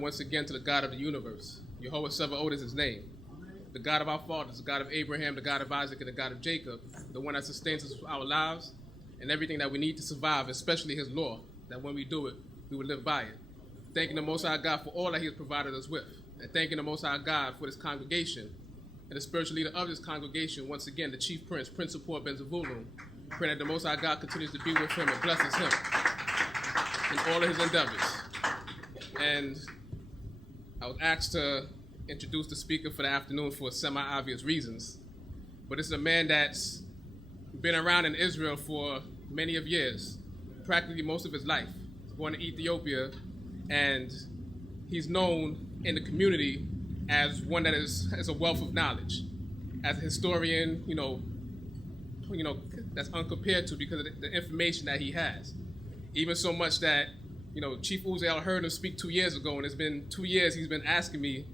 Once again to the God of the universe. Yehovah Sevaot is his name. The God of our fathers, the God of Abraham, the God of Isaac, and the God of Jacob, the one that sustains us our lives and everything that we need to survive, especially his law, that when we do it, we will live by it. Thanking the Most High God for all that he has provided us with, and thanking the Most High God for this congregation and the spiritual leader of this congregation, once again, the chief prince, Prince Support Ben Zavulun, praying that the Most High God continues to be with him and blesses him in all of his endeavors. And I was asked to introduce the speaker for the afternoon for semi-obvious reasons, but it's a man that's been around in Israel for many of years, practically most of his life. He's born in Ethiopia, and he's known in the community as one that is a wealth of knowledge. As a historian, that's uncompared to because of the information that he has. Even so much that, Chief Uziel heard him speak 2 years ago, and it's been 2 years he's been asking me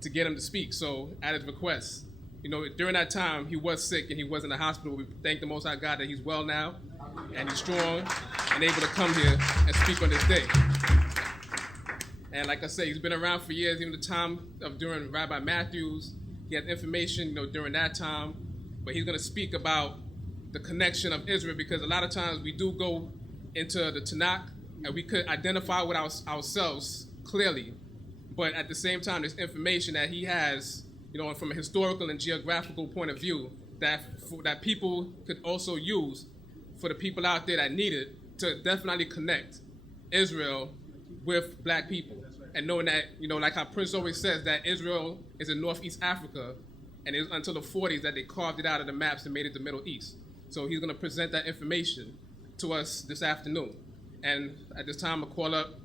to get him to speak. So at his request, during that time he was sick and he was in the hospital. We thank the Most High God that he's well now and he's strong and able to come here and speak on this day. And like I say, he's been around for years, even the time of during Rabbi Matthews. He had information, during that time. But he's going to speak about the connection of Israel, because a lot of times we do go into the Tanak and we could identify with ourselves clearly. But at the same time, there's information that he has, from a historical and geographical point of view that people could also use for the people out there that need it to definitely connect Israel with black people. And knowing that, like how Prince always says, that Israel is in Northeast Africa, and it was until the 40s that they carved it out of the maps and made it the Middle East. So he's going to present that information to us this afternoon. And at this time, I'll call up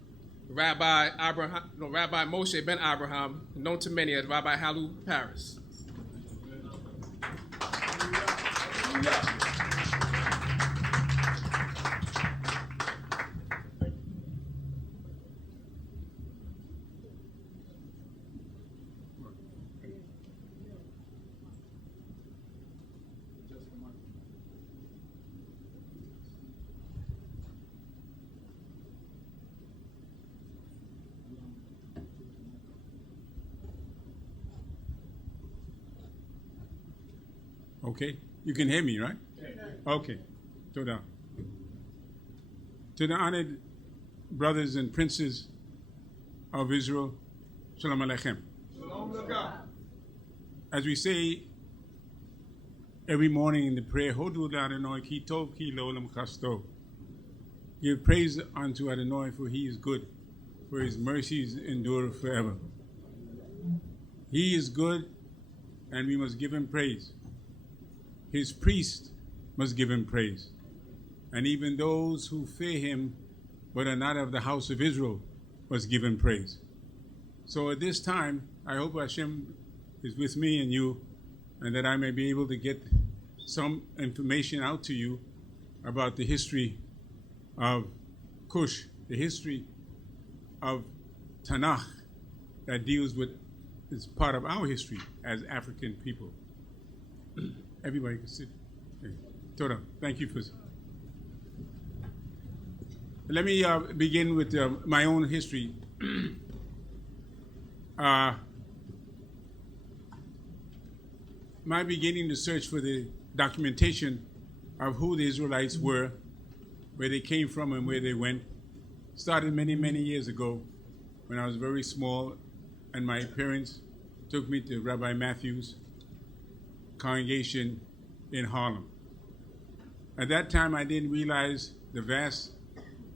Rabbi Moshe ben Abraham, known to many as Rabbi Hailu Paris. Okay, you can hear me, right? Okay, Toda. To the honored brothers and princes of Israel, Shalom Aleichem. As we say every morning in the prayer, Hodu Adonai ki tov ki le'olam chasto. Give praise unto Adonai, for he is good, for his mercies endure forever. He is good, and we must give him praise. His priest must give him praise. And even those who fear him but are not of the house of Israel must give him praise. So at this time, I hope Hashem is with me and you, and that I may be able to get some information out to you about the history of Kush, the history of Tanak that deals with, is part of our history as African people. Everybody can sit. Okay. Torah, thank you for this. Let me begin with my own history. My beginning to search for the documentation of who the Israelites were, where they came from and where they went, started many, many years ago when I was very small, and my parents took me to Rabbi Matthews' congregation in Harlem. At that time, I didn't realize the vast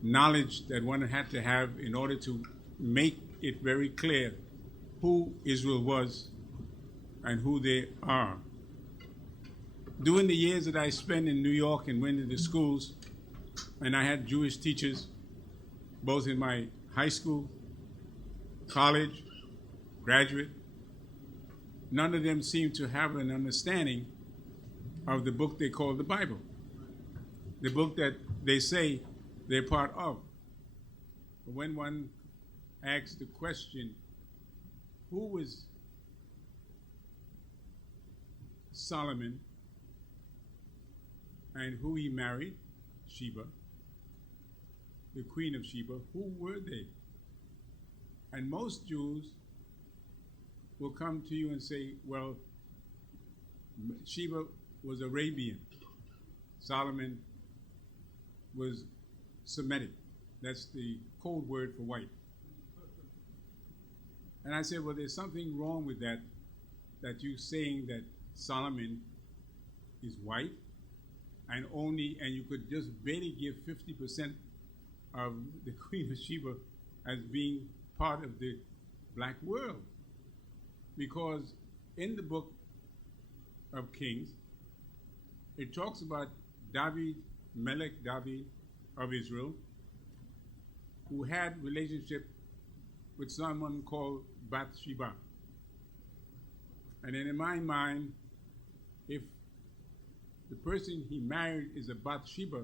knowledge that one had to have in order to make it very clear who Israel was and who they are. During the years that I spent in New York and went into schools, and I had Jewish teachers, both in my high school, college, graduate, none of them seemed to have an understanding of the book they call the Bible, the book that they say they're part of. But when one asks the question, who was Solomon and who he married, Sheba, the queen of Sheba, who were they? And most Jews will come to you and say, well, Sheba was Arabian. Solomon was Semitic. That's the code word for white. And I said, well, there's something wrong with that you're saying that Solomon is white, and you could just barely give 50% of the Queen of Sheba as being part of the black world. Because in the book of Kings, it talks about Melech David of Israel, who had relationship with someone called Bathsheba. And then in my mind, if the person he married is a Bathsheba,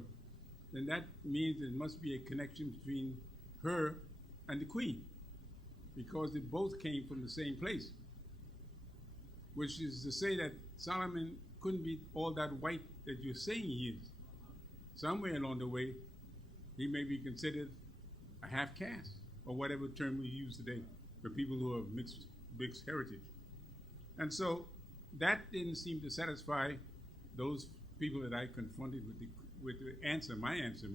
then that means there must be a connection between her and the queen, because they both came from the same place. Which is to say that Solomon couldn't be all that white that you're saying he is. Somewhere along the way, he may be considered a half caste, or whatever term we use today for people who have mixed heritage. And so that didn't seem to satisfy those people that I confronted with the answer, my answer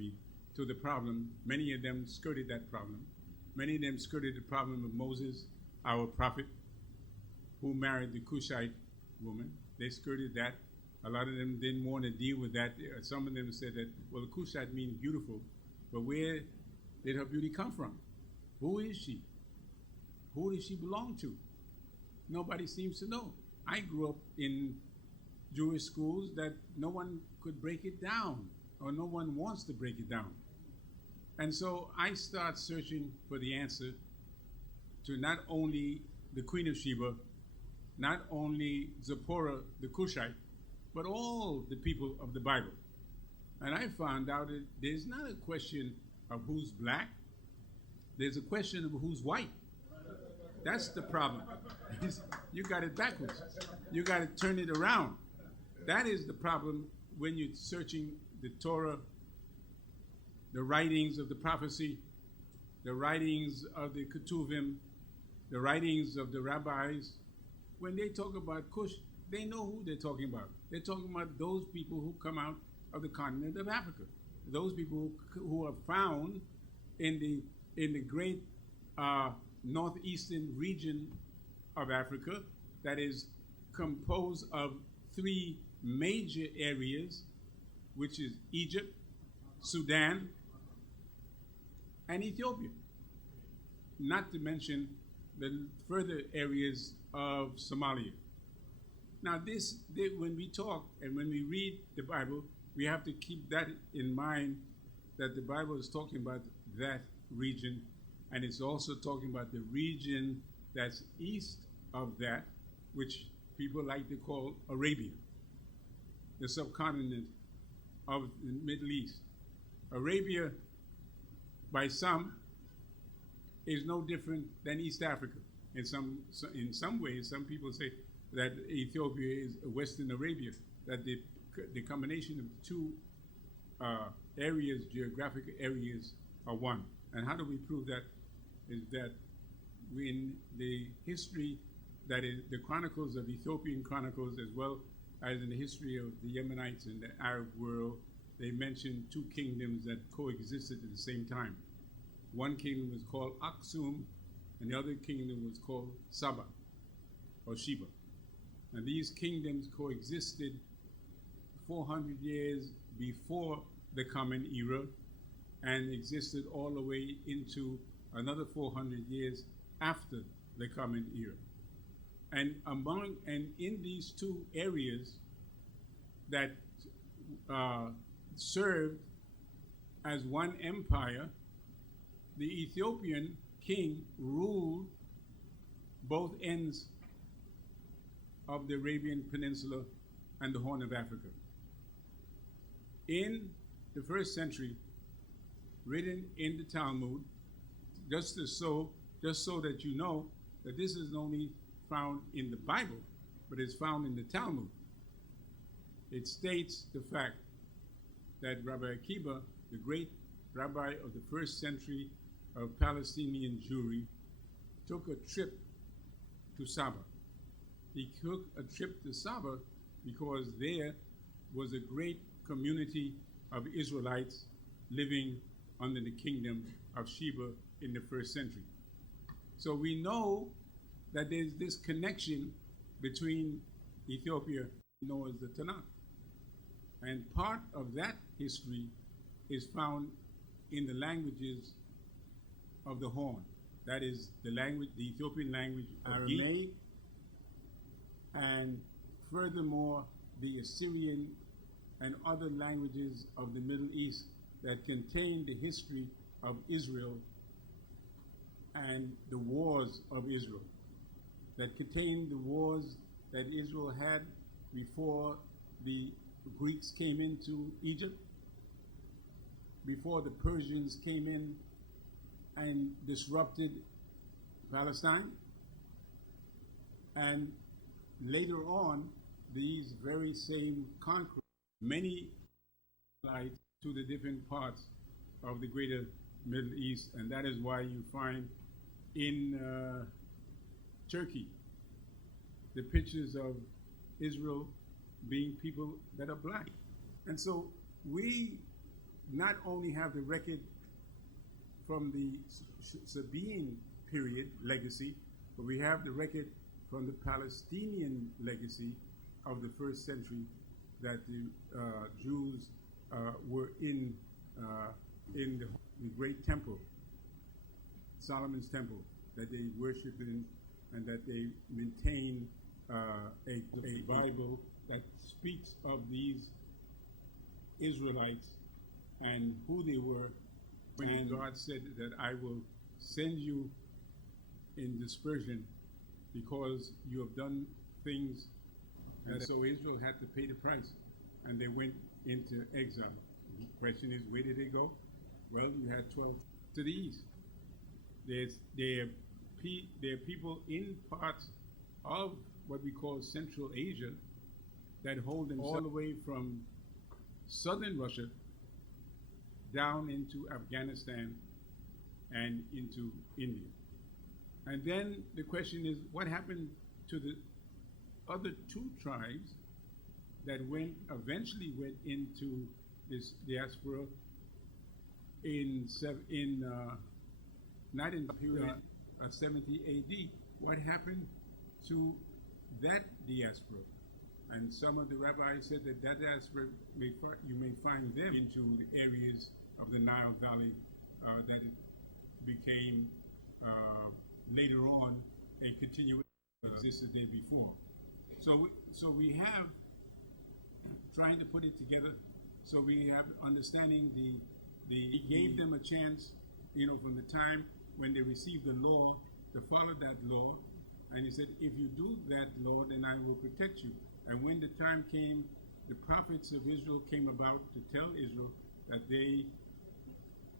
to the problem. Many of them skirted that problem. Many of them skirted the problem of Moses, our prophet, who married the Cushite woman. They skirted that. A lot of them didn't want to deal with that. Some of them said that, well, the Cushite means beautiful, but where did her beauty come from? Who is she? Who does she belong to? Nobody seems to know. I grew up in Jewish schools that no one could break it down, or no one wants to break it down. And so I start searching for the answer to not only the Queen of Sheba, not only Zipporah the Cushite, but all the people of the Bible. And I found out that there's not a question of who's black, there's a question of who's white. That's the problem. You got it backwards. You got to turn it around. That is the problem when you're searching the Torah, the writings of the prophecy, the writings of the Ketuvim, the writings of the rabbis. When they talk about Kush, they know who they're talking about. They're talking about those people who come out of the continent of Africa, those people who are found in the great northeastern region of Africa that is composed of three major areas, which is Egypt, Sudan, and Ethiopia. Not to mention the further areas of Somalia. Now when we talk and when we read the Bible, we have to keep that in mind, that the Bible is talking about that region, and it's also talking about the region that's east of that, which people like to call Arabia, the subcontinent of the Middle East. Arabia, by some, is no different than East Africa. In some ways, some people say that Ethiopia is Western Arabia, that the combination of the two areas, geographic areas, are one. And how do we prove that? Is that in the history, that is the chronicles of Ethiopian chronicles, as well as in the history of the Yemenites and the Arab world, they mention two kingdoms that coexisted at the same time. One kingdom was called Aksum, and the other kingdom was called Saba, or Sheba. And these kingdoms coexisted 400 years before the Common Era, and existed all the way into another 400 years after the Common Era. And in these two areas that served as one empire, the Ethiopian king ruled both ends of the Arabian Peninsula and the Horn of Africa. In the first century, written in the Talmud, just so that you know that this is only found in the Bible, but it's found in the Talmud. It states the fact that Rabbi Akiba, the great rabbi of the first century of Palestinian Jewry, took a trip to Saba. He took a trip to Saba because there was a great community of Israelites living under the kingdom of Sheba in the first century. So we know that there's this connection between Ethiopia, known as the Tanak. And part of that history is found in the languages of the Horn. That is the language, the Ethiopian language of Aramaic, and furthermore the Assyrian and other languages of the Middle East that contain the history of Israel and the wars of Israel, that contain the wars that Israel had before the Greeks came into Egypt, before the Persians came in and disrupted Palestine, and later on, these very same conquerors, many light to the different parts of the greater Middle East, and that is why you find in Turkey the pictures of Israel being people that are black. And so we not only have the record from the Sabaean period legacy, but we have the record from the Palestinian legacy of the first century that the Jews were in the great temple, Solomon's temple, that they worshiped in, and that they maintain a Bible that speaks of these Israelites and who they were. And God said that I will send you in dispersion because you have done things. And so Israel had to pay the price, and they went into exile. The question is, where did they go? Well, you had 12 to the east. There are people in parts of what we call Central Asia that hold themselves all the way from southern Russia down into Afghanistan and into India. And then the question is, what happened to the other two tribes that eventually went into this diaspora not in the period of 70 AD? What happened to that diaspora? And some of the rabbis said that diaspora, you may find them into the areas of the Nile Valley that it became later on a continuation that existed there before. So we have trying to put it together. So we have understanding he gave them a chance, from the time when they received the law to follow that law, and he said, if you do that law, then I will protect you. And when the time came, the prophets of Israel came about to tell Israel that they,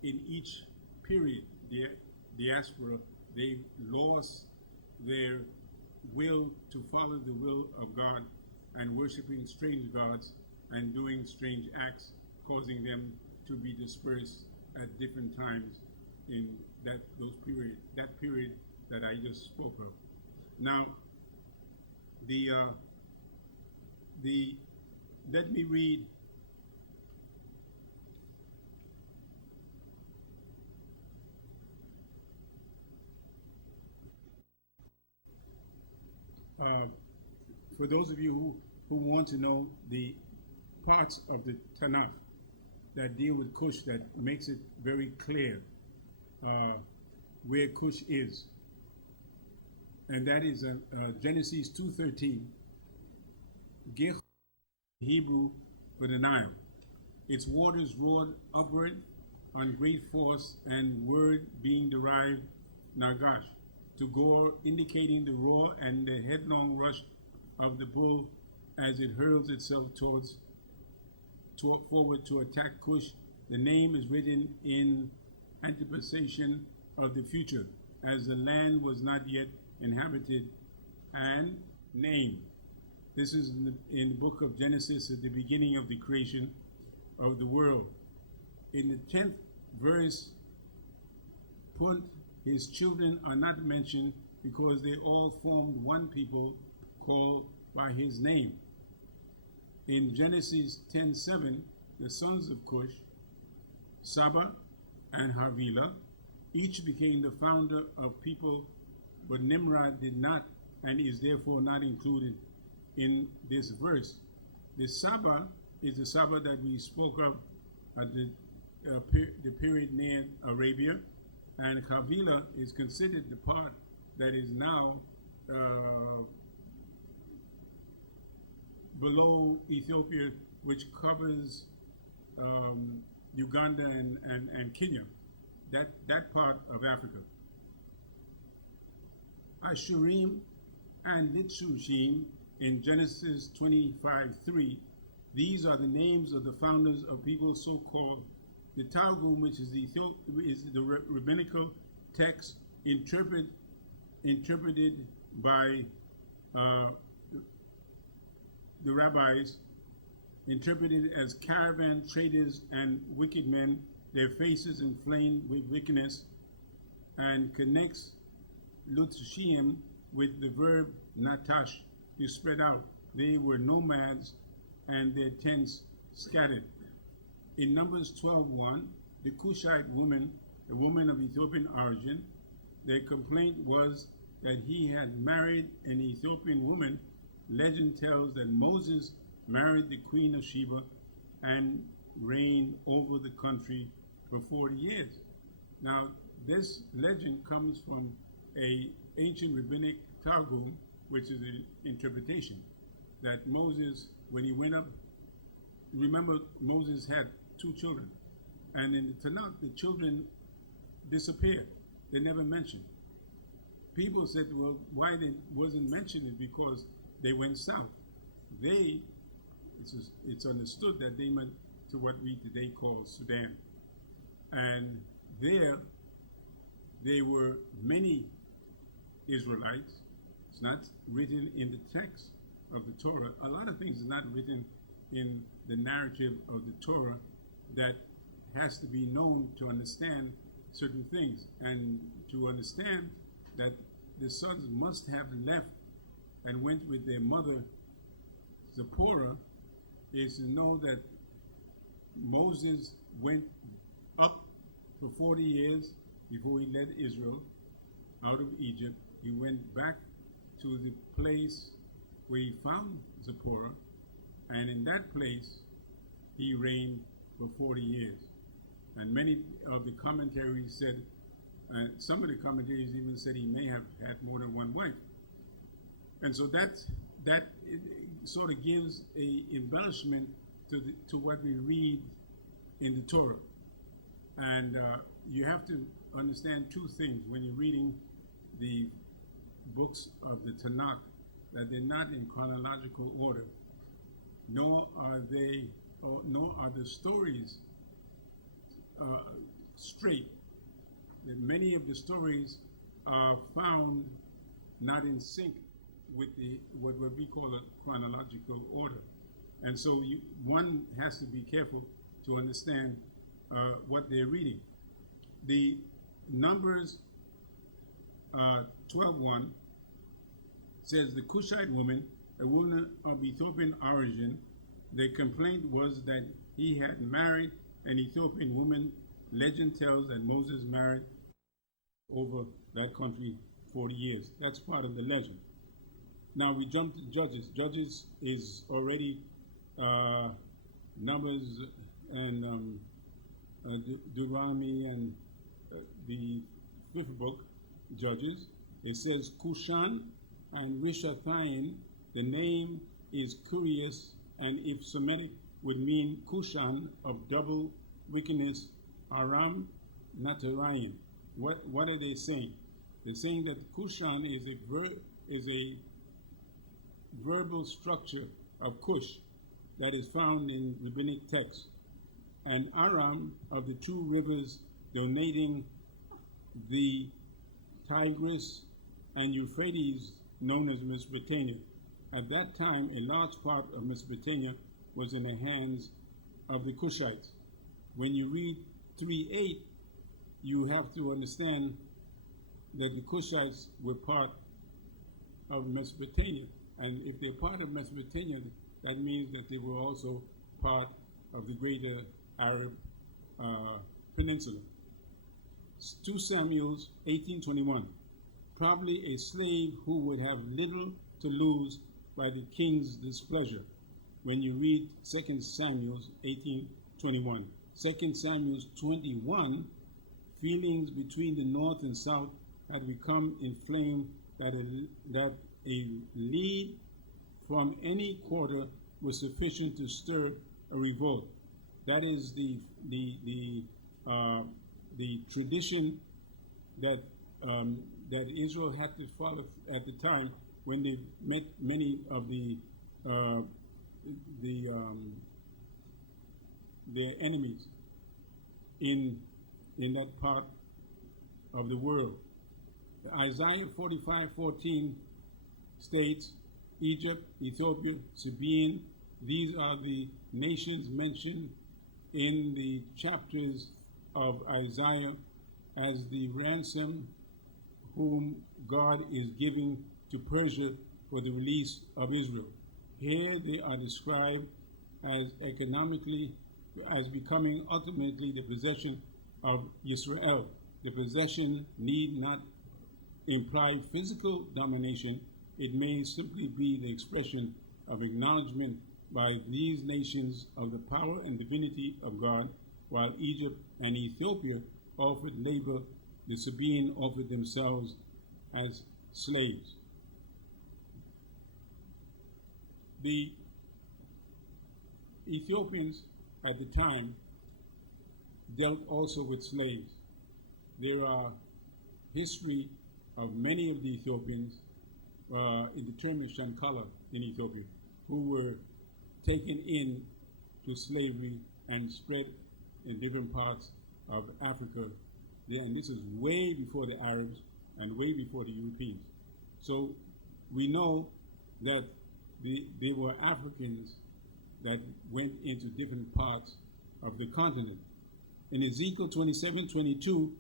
in each period, their diaspora, they lost their will to follow the will of God and worshiping strange gods and doing strange acts, causing them to be dispersed at different times in that period that I just spoke of. Now, let me read for those of you who want to know the parts of the Tanakh that deal with Kush, that makes it very clear where Kush is. And that is Genesis 2:13. Gich, Hebrew for the Nile. Its waters roared upward on great force, and word being derived, Nagash, to gore, indicating the roar and the headlong rush of the bull as it hurls itself forward to attack Kush. The name is written in anticipation of the future, as the land was not yet inhabited and named. This is in the book of Genesis at the beginning of the creation of the world. In the 10th verse, Punt His children are not mentioned because they all formed one people called by his name. In Genesis 10:7, the sons of Kush, Saba and Havilah, each became the founder of people, but Nimrod did not and is therefore not included in this verse. The Saba is the Saba that we spoke of at the period near Arabia, and Havilah is considered the part that is now below Ethiopia, which covers Uganda and Kenya, that part of Africa. Ashurim and Litsushim in Genesis 25:3. These are the names of the founders of people so called. The Targum, which is the rabbinical text interpreted by the rabbis, interpreted as caravan traders and wicked men, their faces inflamed with wickedness, and connects Lutsushim with the verb natash, to spread out. They were nomads and their tents scattered. In Numbers 12:1, the Cushite woman, a woman of Ethiopian origin, their complaint was that he had married an Ethiopian woman. Legend tells that Moses married the queen of Sheba and reigned over the country for 40 years. Now, this legend comes from an ancient rabbinic Targum, which is an interpretation that Moses, when he went up, remember Moses had 2 children, and in the Tanak, the children disappeared. They never mentioned. People said, well, why they wasn't mentioned is because they went south. It's understood that they went to what we today call Sudan. And there were many Israelites. It's not written in the text of the Torah. A lot of things are not written in the narrative of the Torah that has to be known to understand certain things. And to understand that the sons must have left and went with their mother Zipporah is to know that Moses went up for 40 years before he led Israel out of Egypt. He went back to the place where he found Zipporah, and in that place he reigned for 40 years. And many of the commentaries said, some of the commentaries even said he may have had more than one wife. And so that sort of gives a embellishment to what we read in the Torah. And you have to understand 2 things when you're reading the books of the Tanak, that they're not in chronological order, nor are the stories straight. That many of the stories are found not in sync with what we call a chronological order. And so one has to be careful to understand what they're reading. The Numbers 12:1 says, the Cushite woman, a woman of Ethiopian origin, their complaint was that he had married an Ethiopian woman. Legend tells that Moses married over that country 40 years. That's part of the legend. Now we jump to Judges. Judges is already Numbers and Deuteronomy and the 5th book, Judges. It says Kushan and Rishathaim. The name is curious, and if Semitic would mean Kushan of double wickedness, Aram Nataraim. What are they saying? They're saying that Kushan is a verbal structure of Kush that is found in rabbinic texts, and Aram of the 2 rivers donating the Tigris and Euphrates, known as Mesopotamia. At that time, a large part of Mesopotamia was in the hands of the Kushites. When you read 3:8, you have to understand that the Kushites were part of Mesopotamia. And if they're part of Mesopotamia, that means that they were also part of the greater Arab peninsula. 2 Samuel 18:21. Probably a slave who would have little to lose by the king's displeasure. When you read 2 Samuel 18:21. 2 Samuel 21, feelings between the north and south had become inflamed that a lead from any quarter was sufficient to stir a revolt. That is the tradition that Israel had to follow at the time when they met many of their enemies in that part of the world. Isaiah 45:14 states, Egypt, Ethiopia, Sabaean, these are the nations mentioned in the chapters of Isaiah as the ransom whom God is giving to Persia for the release of Israel. Here they are described as economically, as becoming ultimately the possession of Yisrael. The possession need not imply physical domination. It may simply be the expression of acknowledgement by these nations of the power and divinity of God, while Egypt and Ethiopia offered labor, the Sabaean offered themselves as slaves. The Ethiopians at the time dealt also with slaves. There are history of many of the Ethiopians in the term of Shankala in Ethiopia, who were taken in to slavery and spread in different parts of Africa. And this is way before the Arabs and way before the Europeans. So we know that they were Africans that went into different parts of the continent. In Ezekiel 27:22,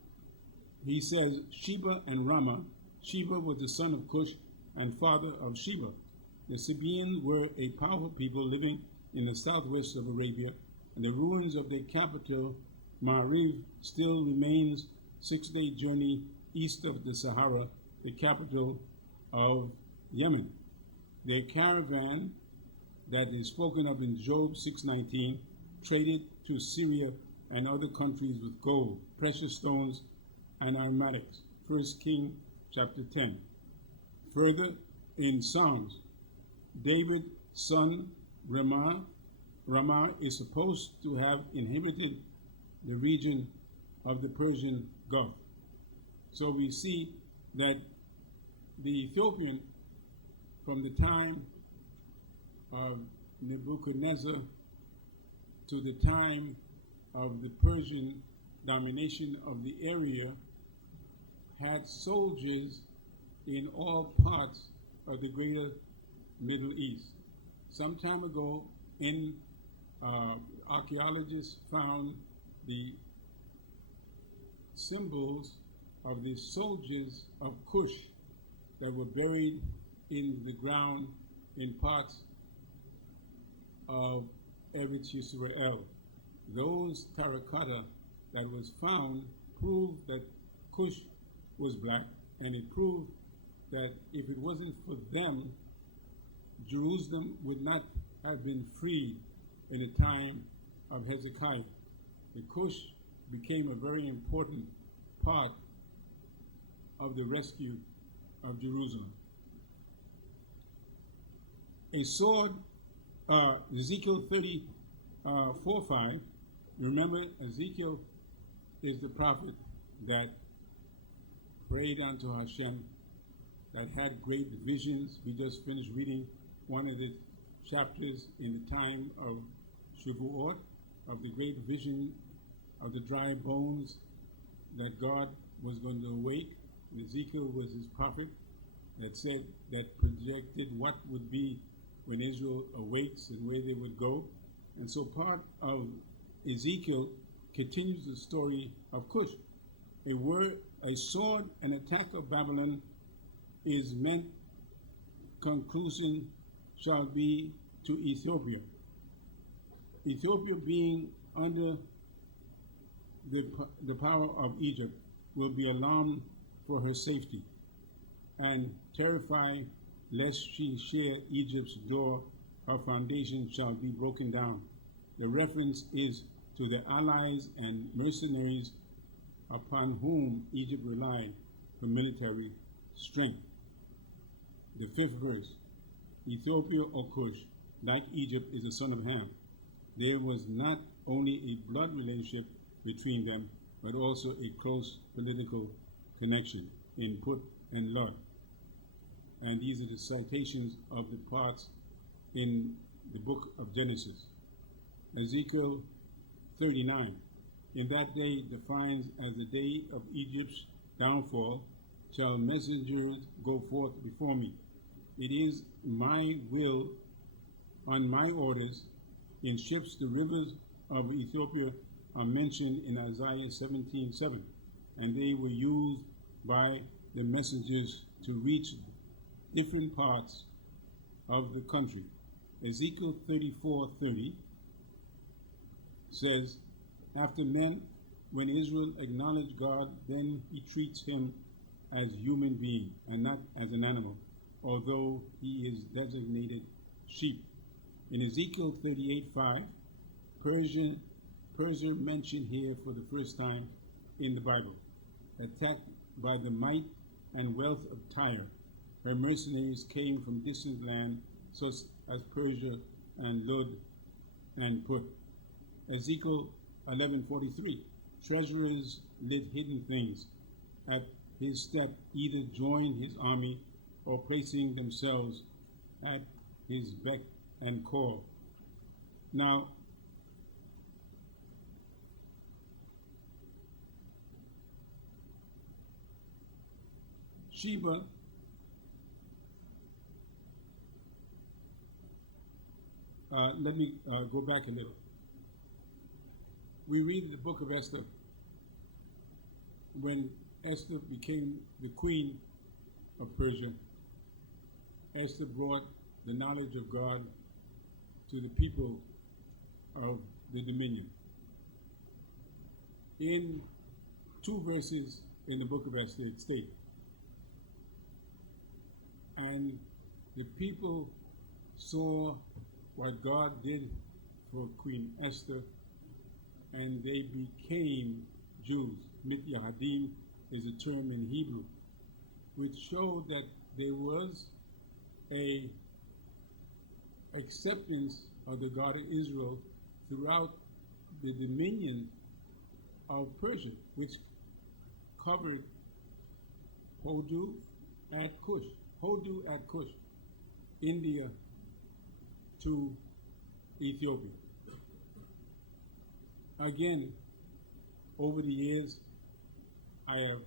he says, Sheba and Ramah. Sheba was the son of Kush and father of Sheba. The Sabaeans were a powerful people living in the southwest of Arabia, and the ruins of their capital, Ma'arib, still remains 6-day journey east of the Sahara, the capital of Yemen. Their caravan that is spoken of in Job 6:19 traded to Syria and other countries with gold, precious stones, and aromatics. 1 Kings chapter 10. Further, in Psalms, David's son Ramah is supposed to have inhabited the region of the Persian Gulf. So we see that the Ethiopian, from the time of Nebuchadnezzar to the time of the Persian domination of the area, had soldiers in all parts of the greater Middle East. Some time ago, archaeologists found the symbols of the soldiers of Kush that were buried in the ground in parts of Eretz Yisrael. Those terracotta that was found proved that Kush was black, and it proved that if it wasn't for them, Jerusalem would not have been freed in the time of Hezekiah. The Kush became a very important part of the rescue of Jerusalem. A sword, Ezekiel 34:5. Remember, Ezekiel is the prophet that prayed unto Hashem, that had great visions. We just finished reading one of the chapters in the time of Shavuot, of the great vision of the dry bones that God was going to awake. And Ezekiel was his prophet that said, that projected what would be when Israel awakes and where they would go. And so part of Ezekiel continues the story of Kush. A word A sword and attack of Babylon is meant conclusion shall be to Ethiopia. Ethiopia being under the power of Egypt will be alarmed for her safety and terrified lest she share Egypt's door, her foundation shall be broken down. The reference is to the allies and mercenaries upon whom Egypt relied for military strength. The 5th verse, Ethiopia or Kush, like Egypt, is the son of Ham. There was not only a blood relationship between them, but also a close political connection in Put and Lud. And these are the citations of the parts in the book of Genesis. Ezekiel 39, in that day defines as the day of Egypt's downfall, shall messengers go forth before me. It is my will, on my orders, in ships the rivers of Ethiopia are mentioned in Isaiah 17:7, and they were used by the messengers to reach different parts of the country. Ezekiel 34:30 says, after men, when Israel acknowledged God, then he treats him as human being and not as an animal, although he is designated sheep. In Ezekiel 38:5, Persia mentioned here for the first time in the Bible, attacked by the might and wealth of Tyre. Her mercenaries came from distant land, such as Persia and Lud and Put. Ezekiel 11:43, treasurers lit hidden things at his step, either joined his army or placing themselves at his beck and call. Now, Sheba let me go back a little. We read the book of Esther. When Esther became the queen of Persia, Esther brought the knowledge of God to the people of the dominion. In 2 verses in the book of Esther, it states, and the people saw what God did for Queen Esther, and they became Jews. Mit Yahadim is a term in Hebrew, which showed that there was a acceptance of the God of Israel throughout the dominion of Persia, which covered Hodu at Kush, India to Ethiopia. Again, over the years, I have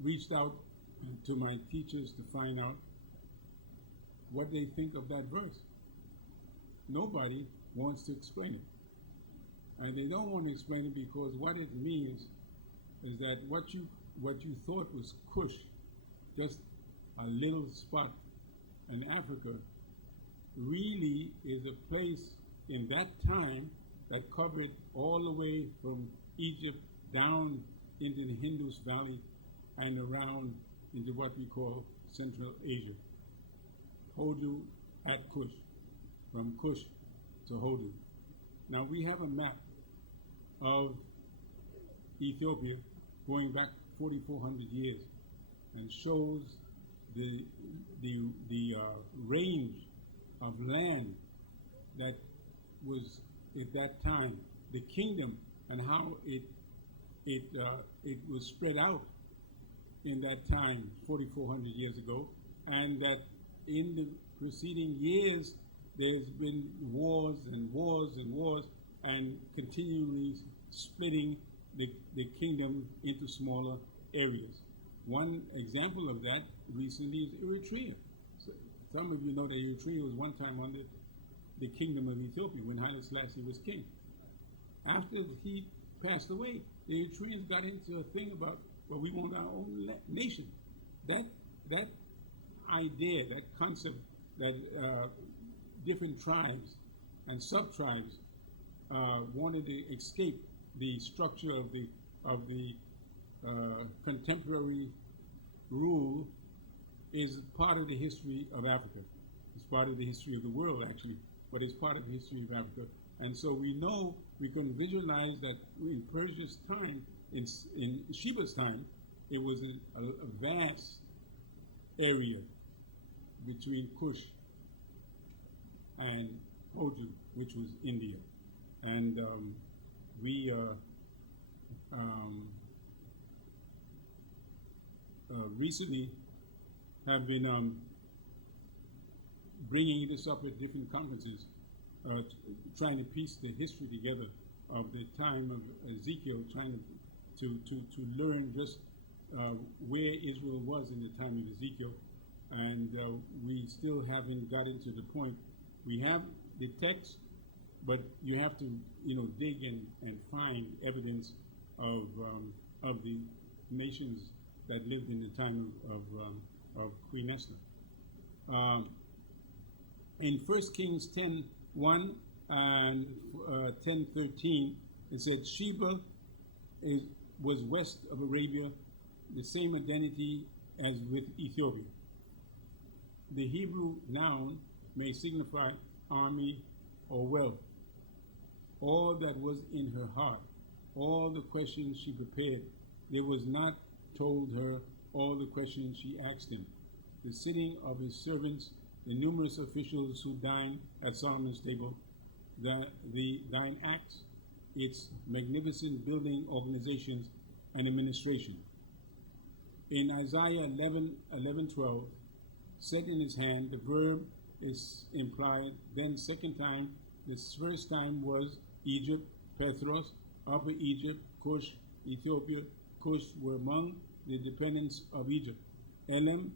reached out to my teachers to find out what they think of that verse. Nobody wants to explain it. And they don't want to explain it because what it means is that what you thought was Kush, just a little spot in Africa, really is a place in that time that covered all the way from Egypt down into the Indus Valley and around into what we call Central Asia. Hodu at Kush, from Kush to Hodu. Now we have a map of Ethiopia going back 4,400 years and shows the range of land that was at that time, the kingdom, and how it was spread out in that time 4,400 years ago, and that in the preceding years there's been wars and wars and wars and continually splitting the kingdom into smaller areas. One example of that recently is Eritrea. So some of you know that Eritrea was one time under the kingdom of Ethiopia when Haile Selassie was king. After he passed away, the Eritreans got into a thing about, well, we want our own nation. That idea, that concept, that different tribes and sub-tribes wanted to escape the structure of the contemporary rule is part of the history of Africa. It's part of the history of the world, actually, but it's part of the history of Africa. And so we know, we can visualize that in Persia's time, in Sheba's time, it was a vast area between Kush and Hoju, which was India. And we recently have been bringing this up at different conferences, trying to piece the history together of the time of Ezekiel, trying to learn just where Israel was in the time of Ezekiel. And we still haven't gotten to the point. We have the text, but you have to, dig and find evidence of the nations that lived in the time of Queen Esther. In 1 Kings 10:1 and 10:13, it said Sheba was west of Arabia, the same identity as with Ethiopia. The Hebrew noun may signify army or wealth. All that was in her heart, all the questions she prepared, there was not told her all the questions she asked him. The sitting of his servants, the numerous officials who dined at Solomon's table, thine acts, its magnificent building organizations and administration. In Isaiah 11:12, set in his hand, the verb is implied. Then second time, this first time was Egypt, Petros, Upper Egypt, Kush, Ethiopia. Kush were among the dependents of Egypt. Elam,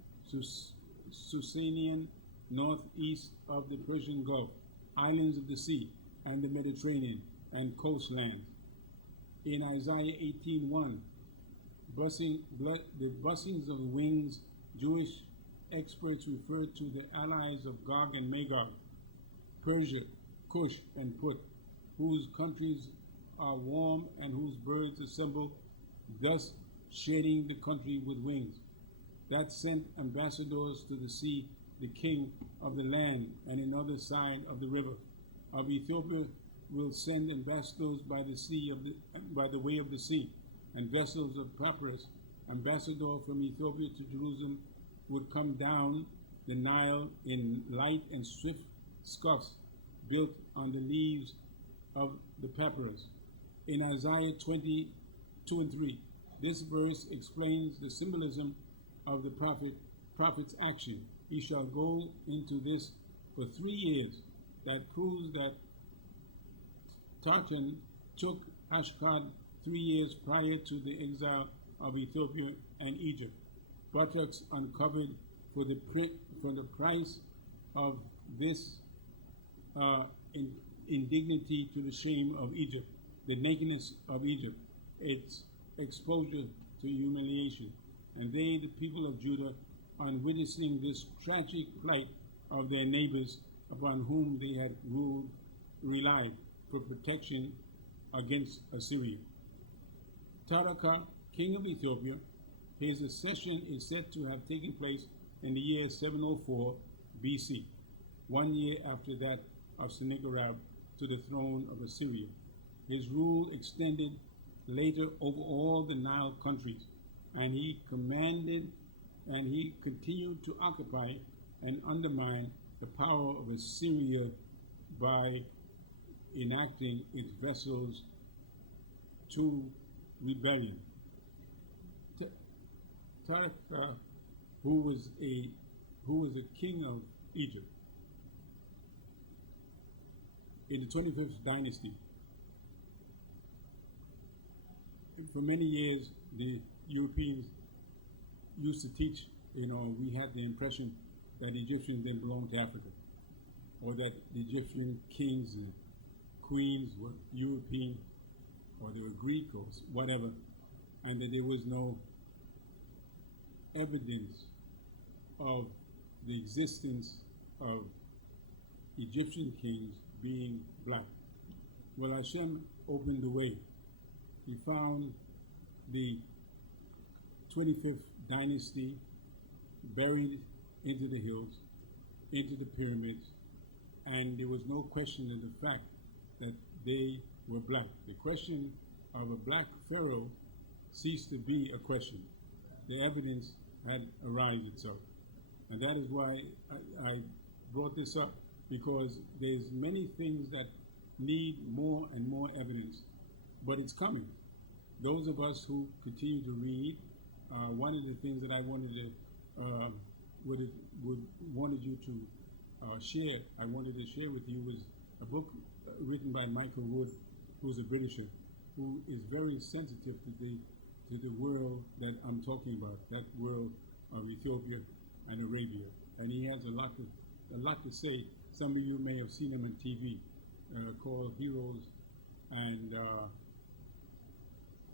Susanian, northeast of the Persian Gulf, islands of the sea, and the Mediterranean, and coastlands. In Isaiah 18:1, the bussings of wings, Jewish experts refer to the allies of Gog and Magog, Persia, Kush, and Put, whose countries are warm and whose birds assemble, thus shading the country with wings. That sent ambassadors to the sea, the king of the land, and another side of the river. Of Ethiopia will send ambassadors by the way of the sea, and vessels of papyrus. Ambassador from Ethiopia to Jerusalem would come down the Nile in light and swift scuffs built on the leaves of the papyrus. In Isaiah 20:2-3, this verse explains the symbolism of the prophet's action. He shall go into this for 3 years. That proves that Tartan took Ashkad 3 years prior to the exile of Ethiopia and Egypt. Buttocks uncovered for the price of this indignity to the shame of Egypt, the nakedness of Egypt, its exposure to humiliation. And they, the people of Judah, on witnessing this tragic plight of their neighbors upon whom they had relied for protection against Assyria. Tanak, king of Ethiopia, his accession is said to have taken place in the year 704 BC, 1 year after that of Sennacherib to the throne of Assyria. His rule extended later over all the Nile countries, and he commanded and he continued to occupy and undermine the power of Assyria by enacting its vessels to rebellion. Tanak, who was a king of Egypt in the 25th dynasty. For many years, the Europeans used to teach, we had the impression that Egyptians didn't belong to Africa, or that the Egyptian kings and queens were European. or they were Greek or whatever, and that there was no evidence of the existence of Egyptian kings being black. Well, Hashem opened the way. He found the 25th dynasty buried into the hills, into the pyramids, and there was no question of the fact that they were black. The question of a black pharaoh ceased to be a question. The evidence had arisen itself. And that is why I brought this up, because there's many things that need more and more evidence, but it's coming. Those of us who continue to read, one of the things that I wanted to wanted you to share, I wanted to share with you, was a book written by Michael Wood, who's a Britisher, who is very sensitive to the world that I'm talking about, that world of Ethiopia and Arabia, and he has a lot to say. Some of you may have seen him on TV, called Heroes and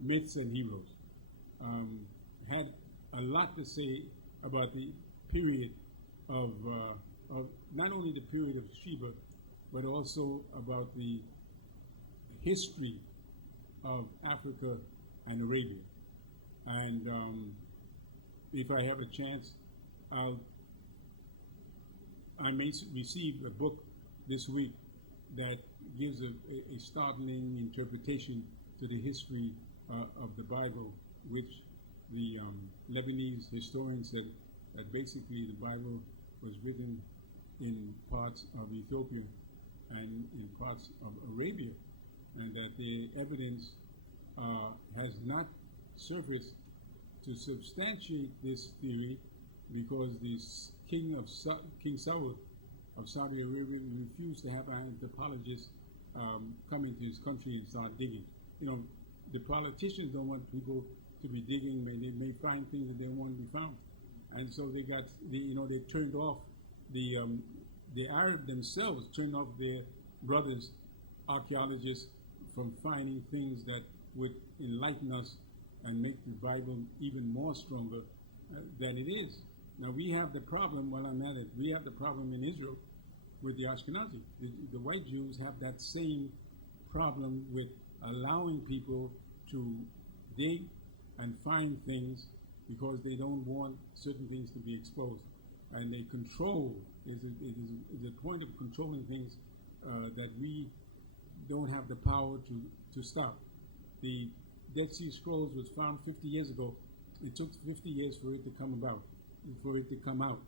Myths and Heroes. Had a lot to say about the period of not only the period of Sheba, but also about the history of Africa and Arabia. And if I have a chance, I may receive a book this week that gives a startling interpretation to the history of the Bible, which the Lebanese historian said that basically the Bible was written in parts of Ethiopia and in parts of Arabia, and that the evidence has not surfaced to substantiate this theory, because the King Saud of Saudi Arabia refused to have anthropologists come into his country and start digging. You know, the politicians don't want people to be digging. They may find things that they want to be found, and so they got they turned off the Arab themselves turned off their brothers, archaeologists, from finding things that would enlighten us and make the Bible even more stronger than it is. Now we have the problem, while I'm at it, we have the problem in Israel with the Ashkenazi. The white Jews have that same problem with allowing people to dig and find things because they don't want certain things to be exposed. And they control, it is a point of controlling things that we don't have the power to stop. The Dead Sea Scrolls was found 50 years ago. It took 50 years for it to come about, for it to come out.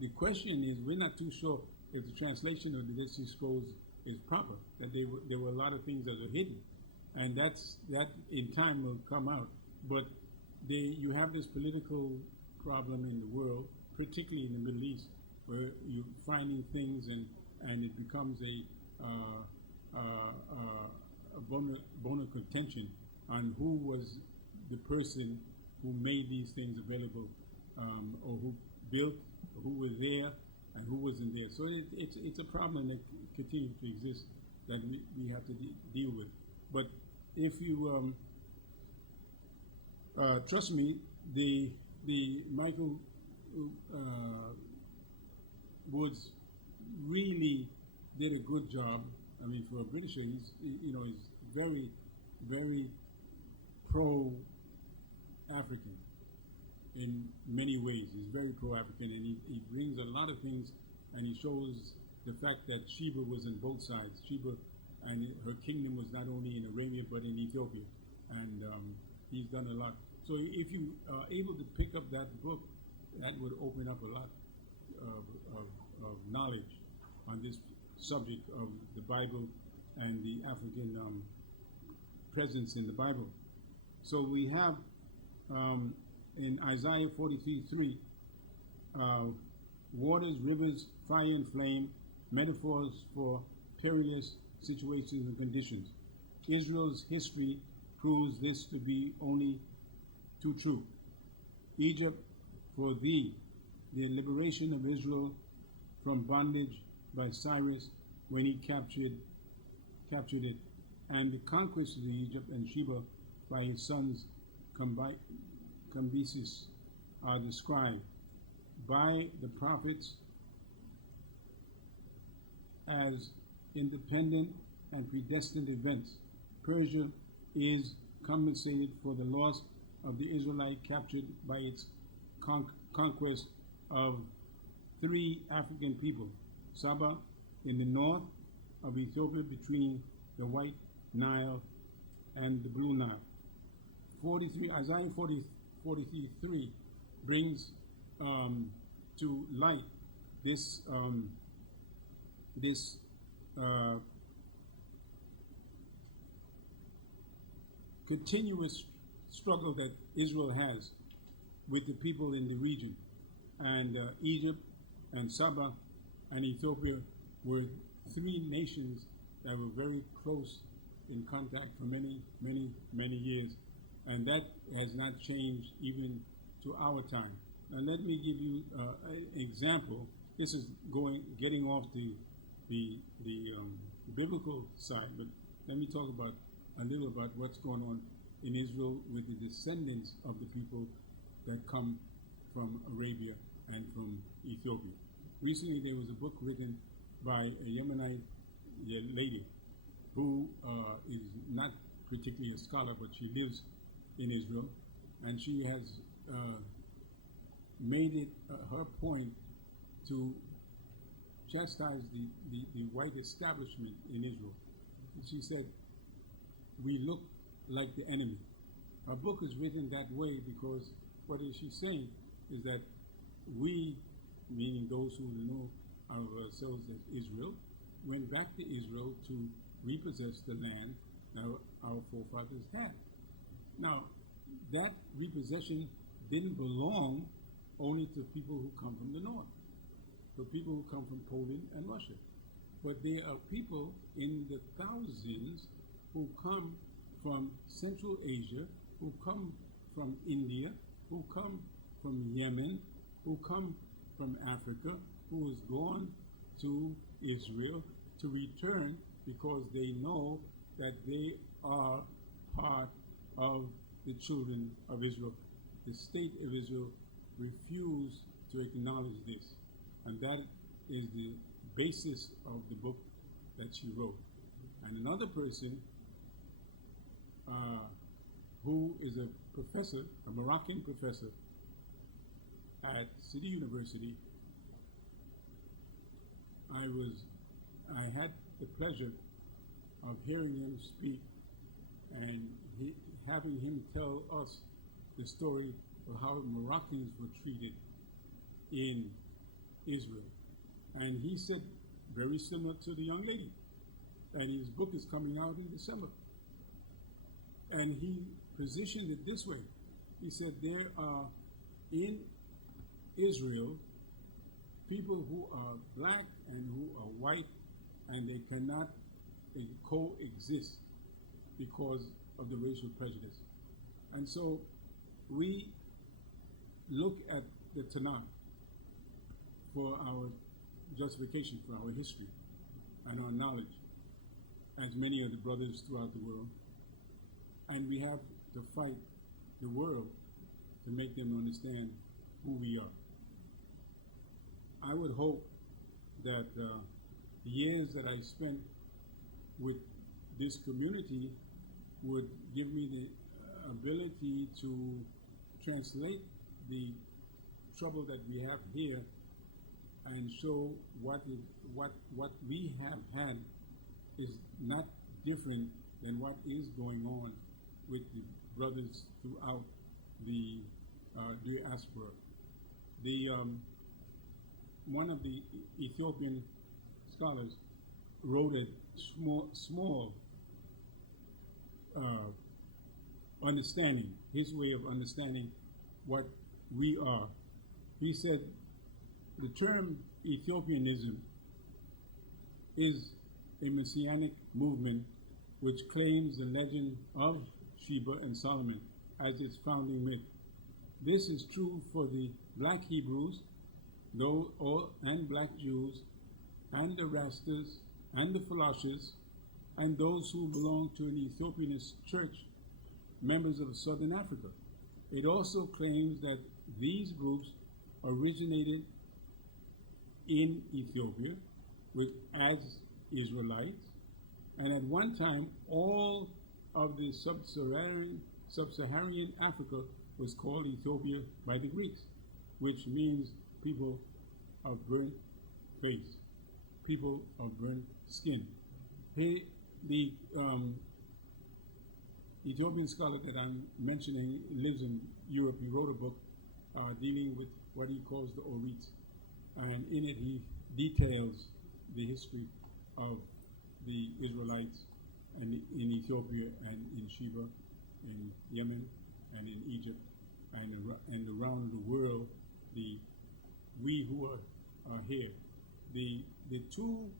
The question is, we're not too sure if the translation of the Dead Sea Scrolls is proper, that there were a lot of things that are hidden. And that in time will come out. But you have this political problem in the world, particularly in the Middle East, where you're finding things and it becomes a bone of contention on who was the person who made these things available, or who built, or who was there, and who wasn't there. So it's a problem that continues to exist that we have to deal with. But if you trust me, the Michael Woods really did a good job. I mean, for a Britisher, he's very, very pro-African in many ways. He's very pro-African, and he brings a lot of things, and he shows the fact that Sheba was on both sides. Sheba and her kingdom was not only in Arabia but in Ethiopia, and he's done a lot. So if you are able to pick up that book, that would open up a lot of knowledge on this subject of the Bible and the African presence in the Bible. So we have in Isaiah 43:3, waters, rivers, fire and flame, metaphors for perilous situations and conditions. Israel's history proves this to be only too true. Egypt, for thee, the liberation of Israel from bondage by Cyrus when he captured it, and the conquest of Egypt and Sheba by his sons Cambyses are described by the prophets as independent and predestined events. Persia is compensated for the loss of the Israelite captured by its conquest of 3 African people: Saba in the north of Ethiopia between the White Nile and the Blue Nile. Isaiah 43 brings to light this continuous struggle that Israel has with the people in the region. And Egypt and Saba and Ethiopia were 3 nations that were very close in contact for many, many, many years. And that has not changed even to our time. Now let me give you an example. This is getting off the biblical side, but let me talk about a little about what's going on in Israel with the descendants of the people that come from Arabia and from Ethiopia. Recently, there was a book written by a Yemenite lady who is not particularly a scholar, but she lives in Israel, and she has made it her point to chastise the white establishment in Israel. And she said, we look like the enemy. Her book is written that way because what is she saying is that we, meaning those who know of ourselves as Israel, went back to Israel to repossess the land that our forefathers had. Now, that repossession didn't belong only to people who come from the north, but people who come from Poland and Russia. But there are people in the thousands who come from Central Asia, who come from India, who come from Yemen, who come from Africa, who has gone to Israel to return because they know that they are part of the children of Israel. The state of Israel refused to acknowledge this, and that is the basis of the book that she wrote. And another person who is a professor, a Moroccan professor at City University, I had the pleasure of hearing him speak and having him tell us the story of how Moroccans were treated in Israel. And he said, very similar to the young lady. And his book is coming out in December. And he positioned it this way. He said, there are in Israel people who are black and who are white, and they cannot coexist because of the racial prejudice. And so we look at the Tanak for our justification, for our history and our knowledge, as many of the brothers throughout the world. And we have to fight the world to make them understand who we are. I would hope that the years that I spent with this community would give me the ability to translate the trouble that we have here and show what we have had is not different than what is going on with the brothers throughout the diaspora. One of the Ethiopian scholars wrote a small understanding, his way of understanding what we are. He said, the term Ethiopianism is a messianic movement which claims the legend of Sheba and Solomon as its founding myth. This is true for the black Hebrews, and black Jews, and the Rastas, and the Philoshes, and those who belong to an Ethiopianist church, members of Southern Africa. It also claims that these groups originated in Ethiopia as Israelites, and at one time all of the sub-Saharan Africa was called Ethiopia by the Greeks, which means people of burnt face, people of burnt skin. The Ethiopian scholar that I'm mentioning lives in Europe. He wrote a book dealing with what he calls the Orites, and in it he details the history of the Israelites in Ethiopia and in Sheba, in Yemen, and in Egypt, and around the world. We who are here, the two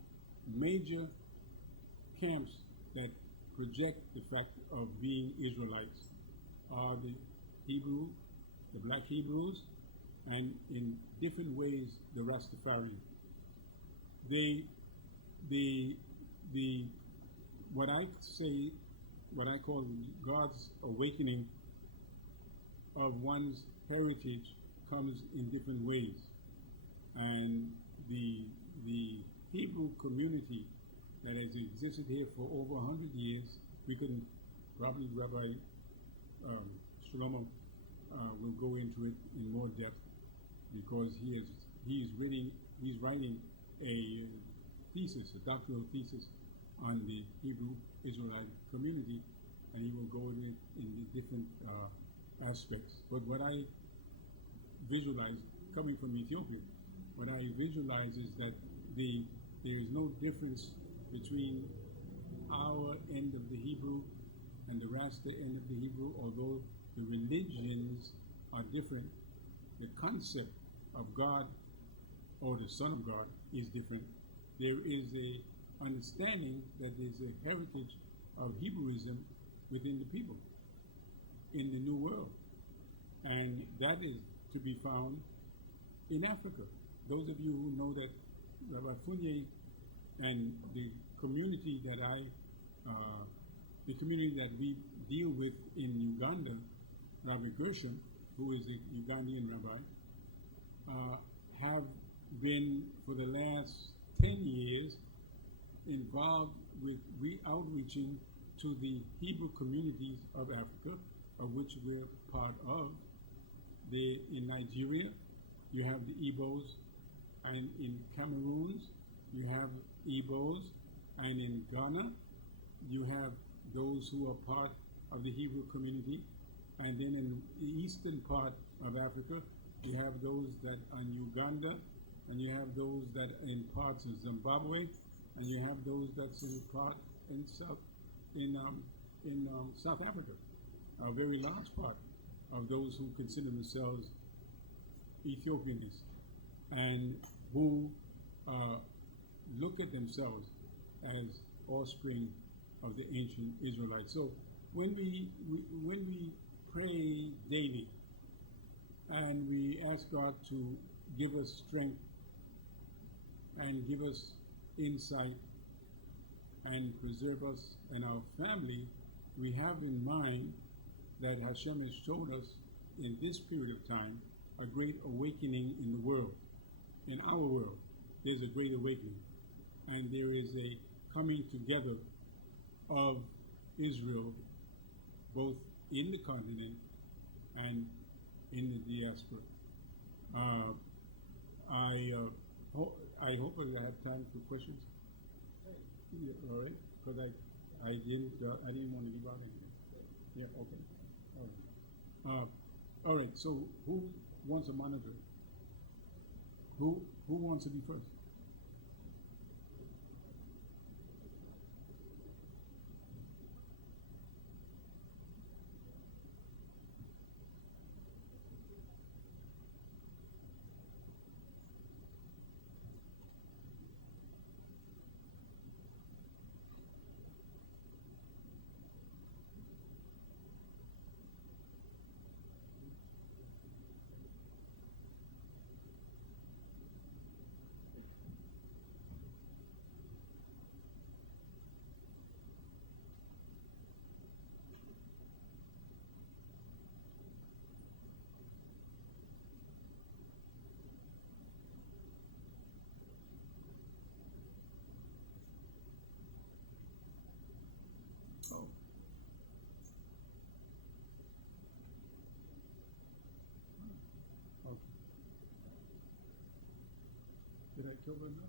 major camps that project the fact of being Israelites are the Black Hebrews, and in different ways the Rastafarian. What I call God's awakening of one's heritage comes in different ways, and the Hebrew community that has existed here for over 100 years, we can probably Rabbi Shalom will go into it in more depth, because he's writing a thesis, a doctoral thesis on the Hebrew Israelite community, and he will go into it in the different aspects. But what I visualize, coming from Ethiopia, what I visualize is that there is no difference between our end of the Hebrew and the Rasta end of the Hebrew, although the religions are different. The concept of God or the Son of God is different. There is a understanding that there's a heritage of Hebrewism within the people in the New World, and that is to be found in Africa. Those of you who know that Rabbi Funye and the community that we deal with in Uganda, Rabbi Gershom, who is a Ugandan rabbi, have been for the last 10 years involved with outreaching to the Hebrew communities of Africa, of which we're part of. In Nigeria, you have the Igbos, and in Cameroon, you have Igbos, and in Ghana, you have those who are part of the Hebrew community, and then in the eastern part of Africa, you have those that are in Uganda, and you have those that are in parts of Zimbabwe, and you have those that's in part in South Africa, a very large part of those who consider themselves Ethiopianists and who look at themselves as offspring of the ancient Israelites. So when we pray daily and we ask God to give us strength and give us insight and preserve us and our family, we have in mind that Hashem has showed us in this period of time a great awakening in the world. In our world, there's a great awakening, and there is a coming together of Israel, both in the continent and in the diaspora. I hope I have time for questions. Yeah, all right, because I didn't want to give out anything. Yeah, okay. All right. So who wants a monitor? Who wants to be first? over now?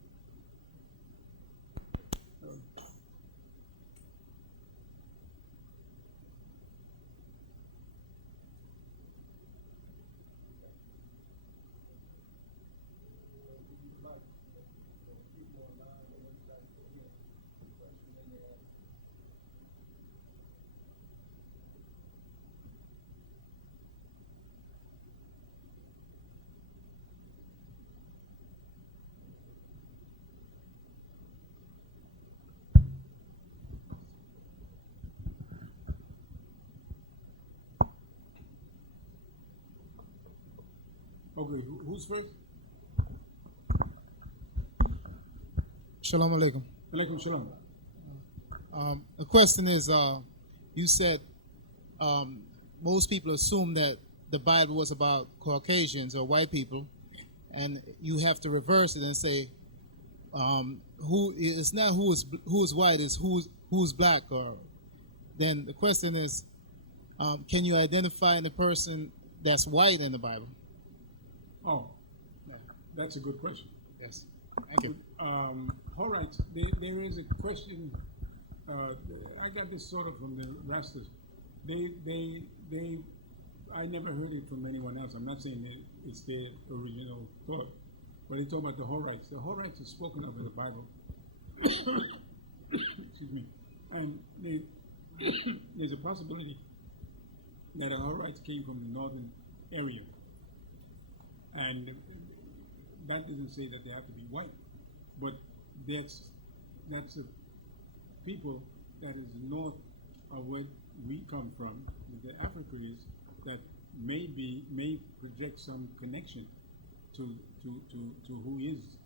Okay, who's first? Shalom alaikum. Alaikum shalom. The question is, you said most people assume that the Bible was about Caucasians or white people, and you have to reverse it and say, it's not who is white, it's who's black. Or then the question is, can you identify the person that's white in the Bible? Oh, that's a good question. Yes. Thank you. All right, there is a question. I got this sort of from the Rastas. I never heard it from anyone else. I'm not saying that it's their original thought, but they talk about the Horites. The Horites are spoken of in the Bible. Excuse me. And there's a possibility that the Horites came from the northern area. And that doesn't say that they have to be white, but that's a people that is north of where we come from, that Africa is, that may project some connection to who is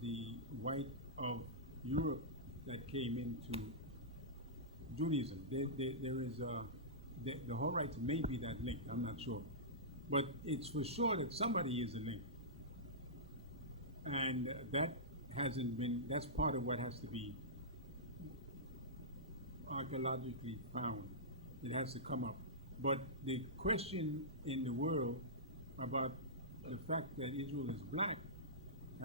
the white of Europe that came into Judaism. There is the Horites may be that link. I'm not sure. But it's for sure that somebody is a link. And that hasn't been, that's part of what has to be archaeologically found. It has to come up. But the question in the world about the fact that Israel is black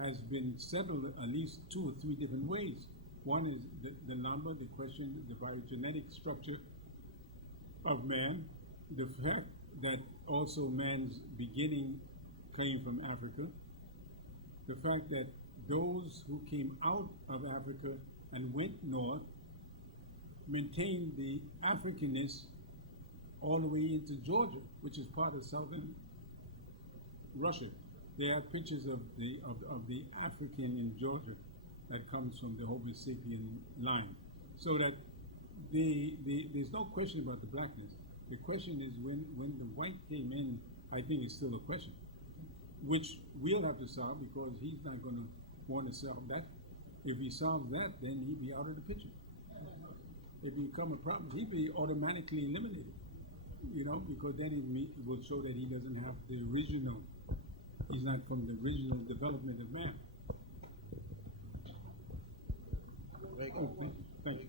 has been settled at least 2 or 3 different ways. One is the number, the question, the biogenetic structure of man, the fact that also man's beginning came from Africa, the fact that those who came out of Africa and went north maintained the Africanness all the way into Georgia, which is part of southern Russia. They have pictures of the African in Georgia that comes from the Homo sapien line. So that there's no question about the blackness. The question is when the white came in, I think it's still a question, which we'll have to solve because he's not going to want to solve that. If he solves that, then he'd be out of the picture. If he become a problem, he'd be automatically eliminated, because then it will show that he doesn't have the original, he's not from the original development of man. Oh, thank you.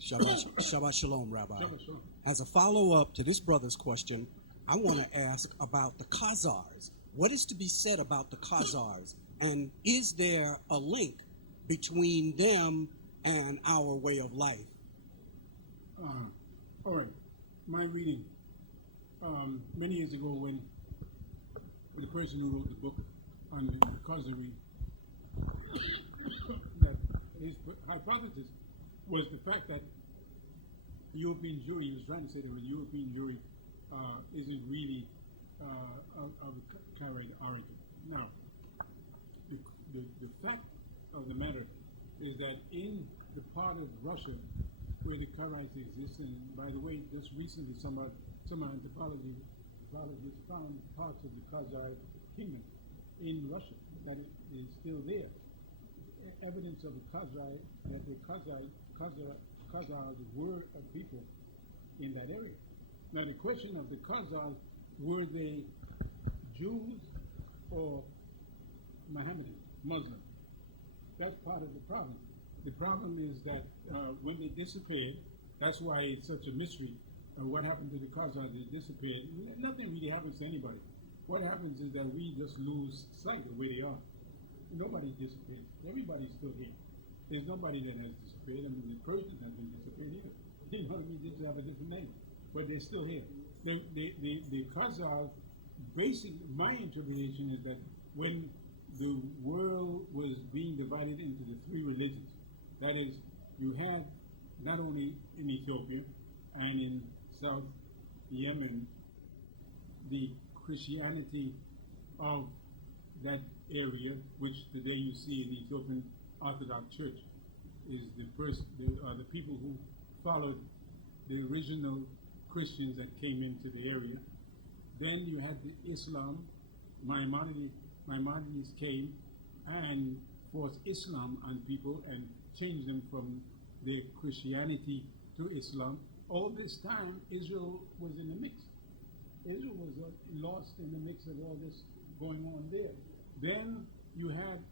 Shabbat Shalom, Rabbi. Shabbat Shalom. As a follow-up to this brother's question, I want to ask about the Khazars. What is to be said about the Khazars? And is there a link between them and our way of life? All right. My reading, many years ago when the person who wrote the book on the Khazari, that his hypothesis was the fact that European Jewry, he was trying to say that the European Jewry isn't really of Karaite origin. Now, the fact of the matter is that in the part of Russia where the Karaites exist, and by the way, just recently some anthropologists found parts of the Khazar kingdom in Russia that is still there. Evidence of the Khazar, that the Khazars were a people in that area. Now the question of the Khazars, were they Jews or Mohammedan, Muslim? That's part of the problem. The problem is that when they disappeared, That's why it's such a mystery. What happened to the Khazars? They disappeared. Nothing really happens to anybody. What happens is that we just lose sight of where they are. Nobody disappeared. Everybody's still here. There's nobody that has disappeared. I mean, the Persians haven't disappeared either. You know what I mean? They just have a different name, but they're still here. The Khazars, my interpretation is that when the world was being divided into the three religions, that is, you had not only in Ethiopia and in South Yemen, the Christianity of that area, which today you see in the Ethiopian Orthodox Church, is the people who followed the original Christians that came into the area. Then you had the Islam, Maimonides came and forced Islam on people and changed them from their Christianity to Islam. All this time, Israel was in the mix. Israel was lost in the mix of all this going on there. Then you had,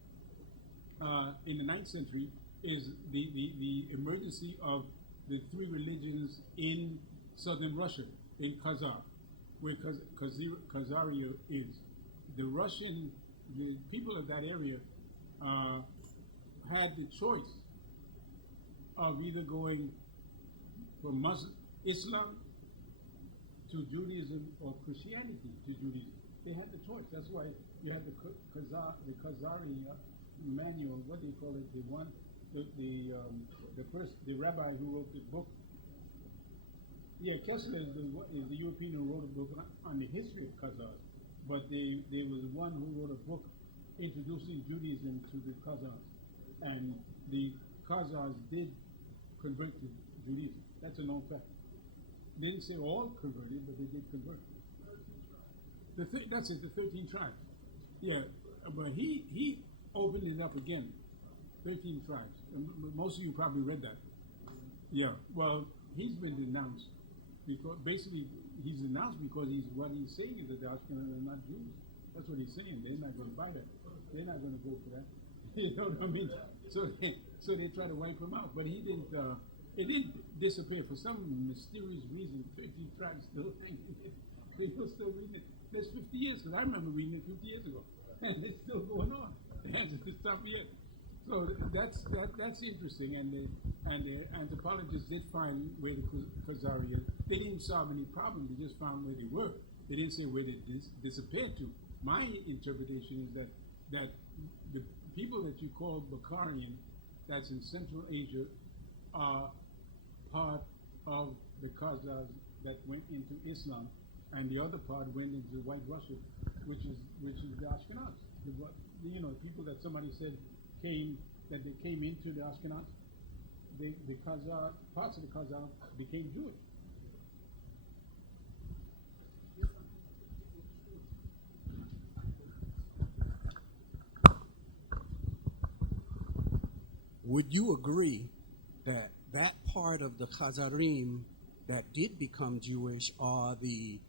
in the 9th century, is the emergency of the three religions in southern Russia, in Khazar, where Khazaria is. The people of that area had the choice of either going from Islam to Judaism or Christianity to Judaism. They had the choice. That's why you had the Khazari manual. What do you call it? The rabbi who wrote the book. Yeah, Kessler is the European who wrote a book on the history of Khazars. But there was one who wrote a book introducing Judaism to the Khazars, and the Khazars did convert to Judaism. That's a known fact. They didn't say all converted, but they did convert. That's it, the 13 tribes. Yeah, but he opened it up again. 13 tribes. Most of you probably read that. Yeah, well, he's been denounced. Because basically, he's announced because what he's saying is that the Ashkenazis are not Jews. That's what he's saying. They're not going to buy that. They're not going to go for that. You know what I mean? So they try to wipe him out. But he didn't. It didn't disappear for some mysterious reason. 13 tribes still hanging there. People still reading it. That's 50 years, because I remember reading it 50 years ago, and it's still going on. It hasn't stopped yet. So that's interesting, and the anthropologists did find where the Khazari is. They didn't solve any problem. They just found where they were. They didn't say where they disappeared to. My interpretation is that the people that you call Bukharian, that's in Central Asia, are part of the Khazars that went into Islam, and the other part went into White Russia, which is the Ashkenaz. The people that somebody said came into the Ashkenaz, the Khazar, parts of the Khazar became Jewish. Would you agree that that part of the Khazarim that did become Jewish are the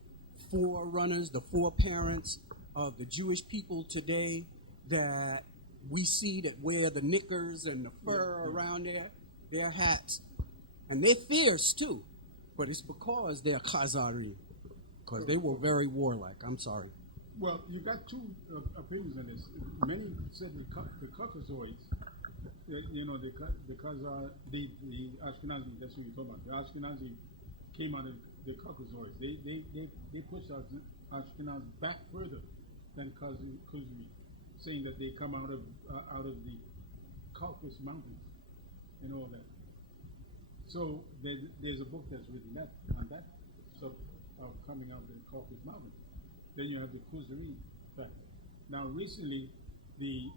forerunners, the foreparents of the Jewish people today that we see that wear the knickers and the fur around their hats? And they're fierce too, but it's because they're Khazarim, because they were very warlike. I'm sorry. Well, you got two opinions on this. Many said the Caucasoids, the Khazar, the Ashkenazi, that's what you're talking about. The Ashkenazi came out of the Caucasoids. They pushed Ashkenaz back further than Khazari, saying that they come out of the Caucasus Mountains and all that. So there's a book that's written on that subject of coming out of the Caucasus Mountains. Then you have the Khazari factor. Now recently, the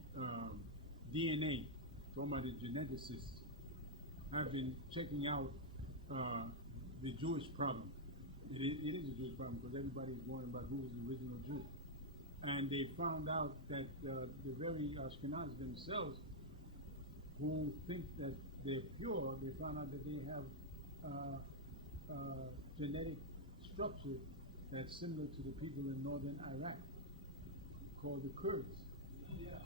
DNA, talking about the geneticists, have been checking out the Jewish problem. It is a Jewish problem because everybody's wondering about who was the original Jew. And they found out that the very Ashkenaz themselves, who think that they're pure, they found out that they have genetic structure that's similar to the people in northern Iraq, called the Kurds. You know what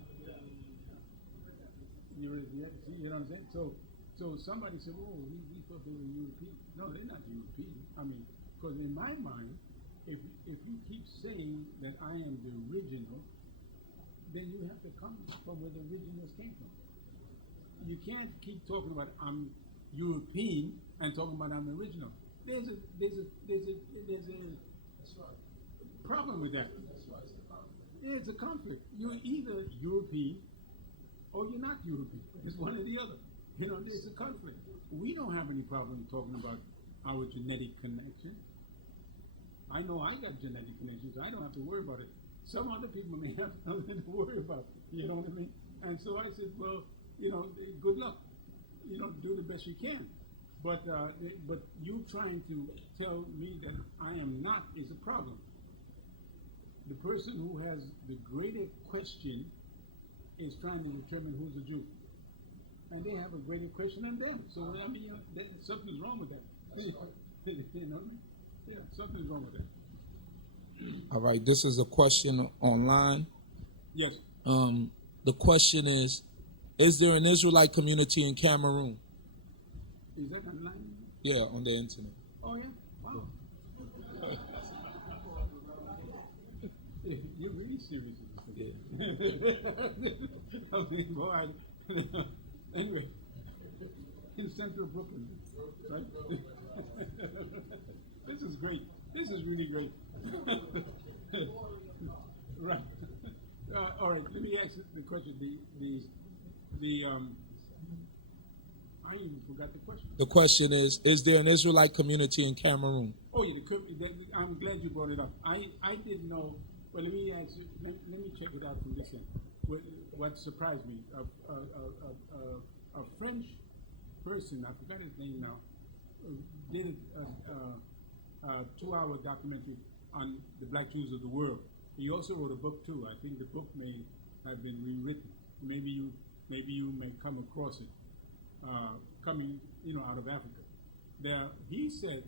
I'm saying? So somebody said, "Oh, we thought they were European." No, they're not European. I mean, because in my mind, if you keep saying that I am the original, then you have to come from where the originals came from. You can't keep talking about I'm European and talking about I'm original. There's a problem with that. Yeah, it's a conflict. You're either European or you're not European. It's one or the other. You know, there's a conflict. We don't have any problem talking about our genetic connection. I know I got genetic connections. I don't have to worry about it. Some other people may have something to worry about. You know what I mean? And so I said, well, you know, good luck. You know, do the best you can. But you trying to tell me that I am not is a problem. The person who has the greater question is trying to determine who's a Jew. And they have a greater question than them. So, I mean, you know, something's wrong with that. You know what I mean? Yeah, something's wrong with that. All right, this is a question online. Yes. The question is there an Israelite community in Cameroon? Is that online? Yeah, on the internet. Oh, yeah? Wow. You're really serious. I mean, boy, anyway, in central Brooklyn, right? This is great. This is really great. Right. All right. Let me ask the question. I even forgot the question. The question is there an Israelite community in Cameroon? Oh, yeah. I'm glad you brought it up. I didn't know. Well, let me answer. Let me check it out from this end. What surprised me, a French person, I forgot his name now, did a 2-hour documentary on the black Jews of the world. He also wrote a book too. I think the book may have been rewritten. Maybe you may come across it, coming out of Africa. There, he said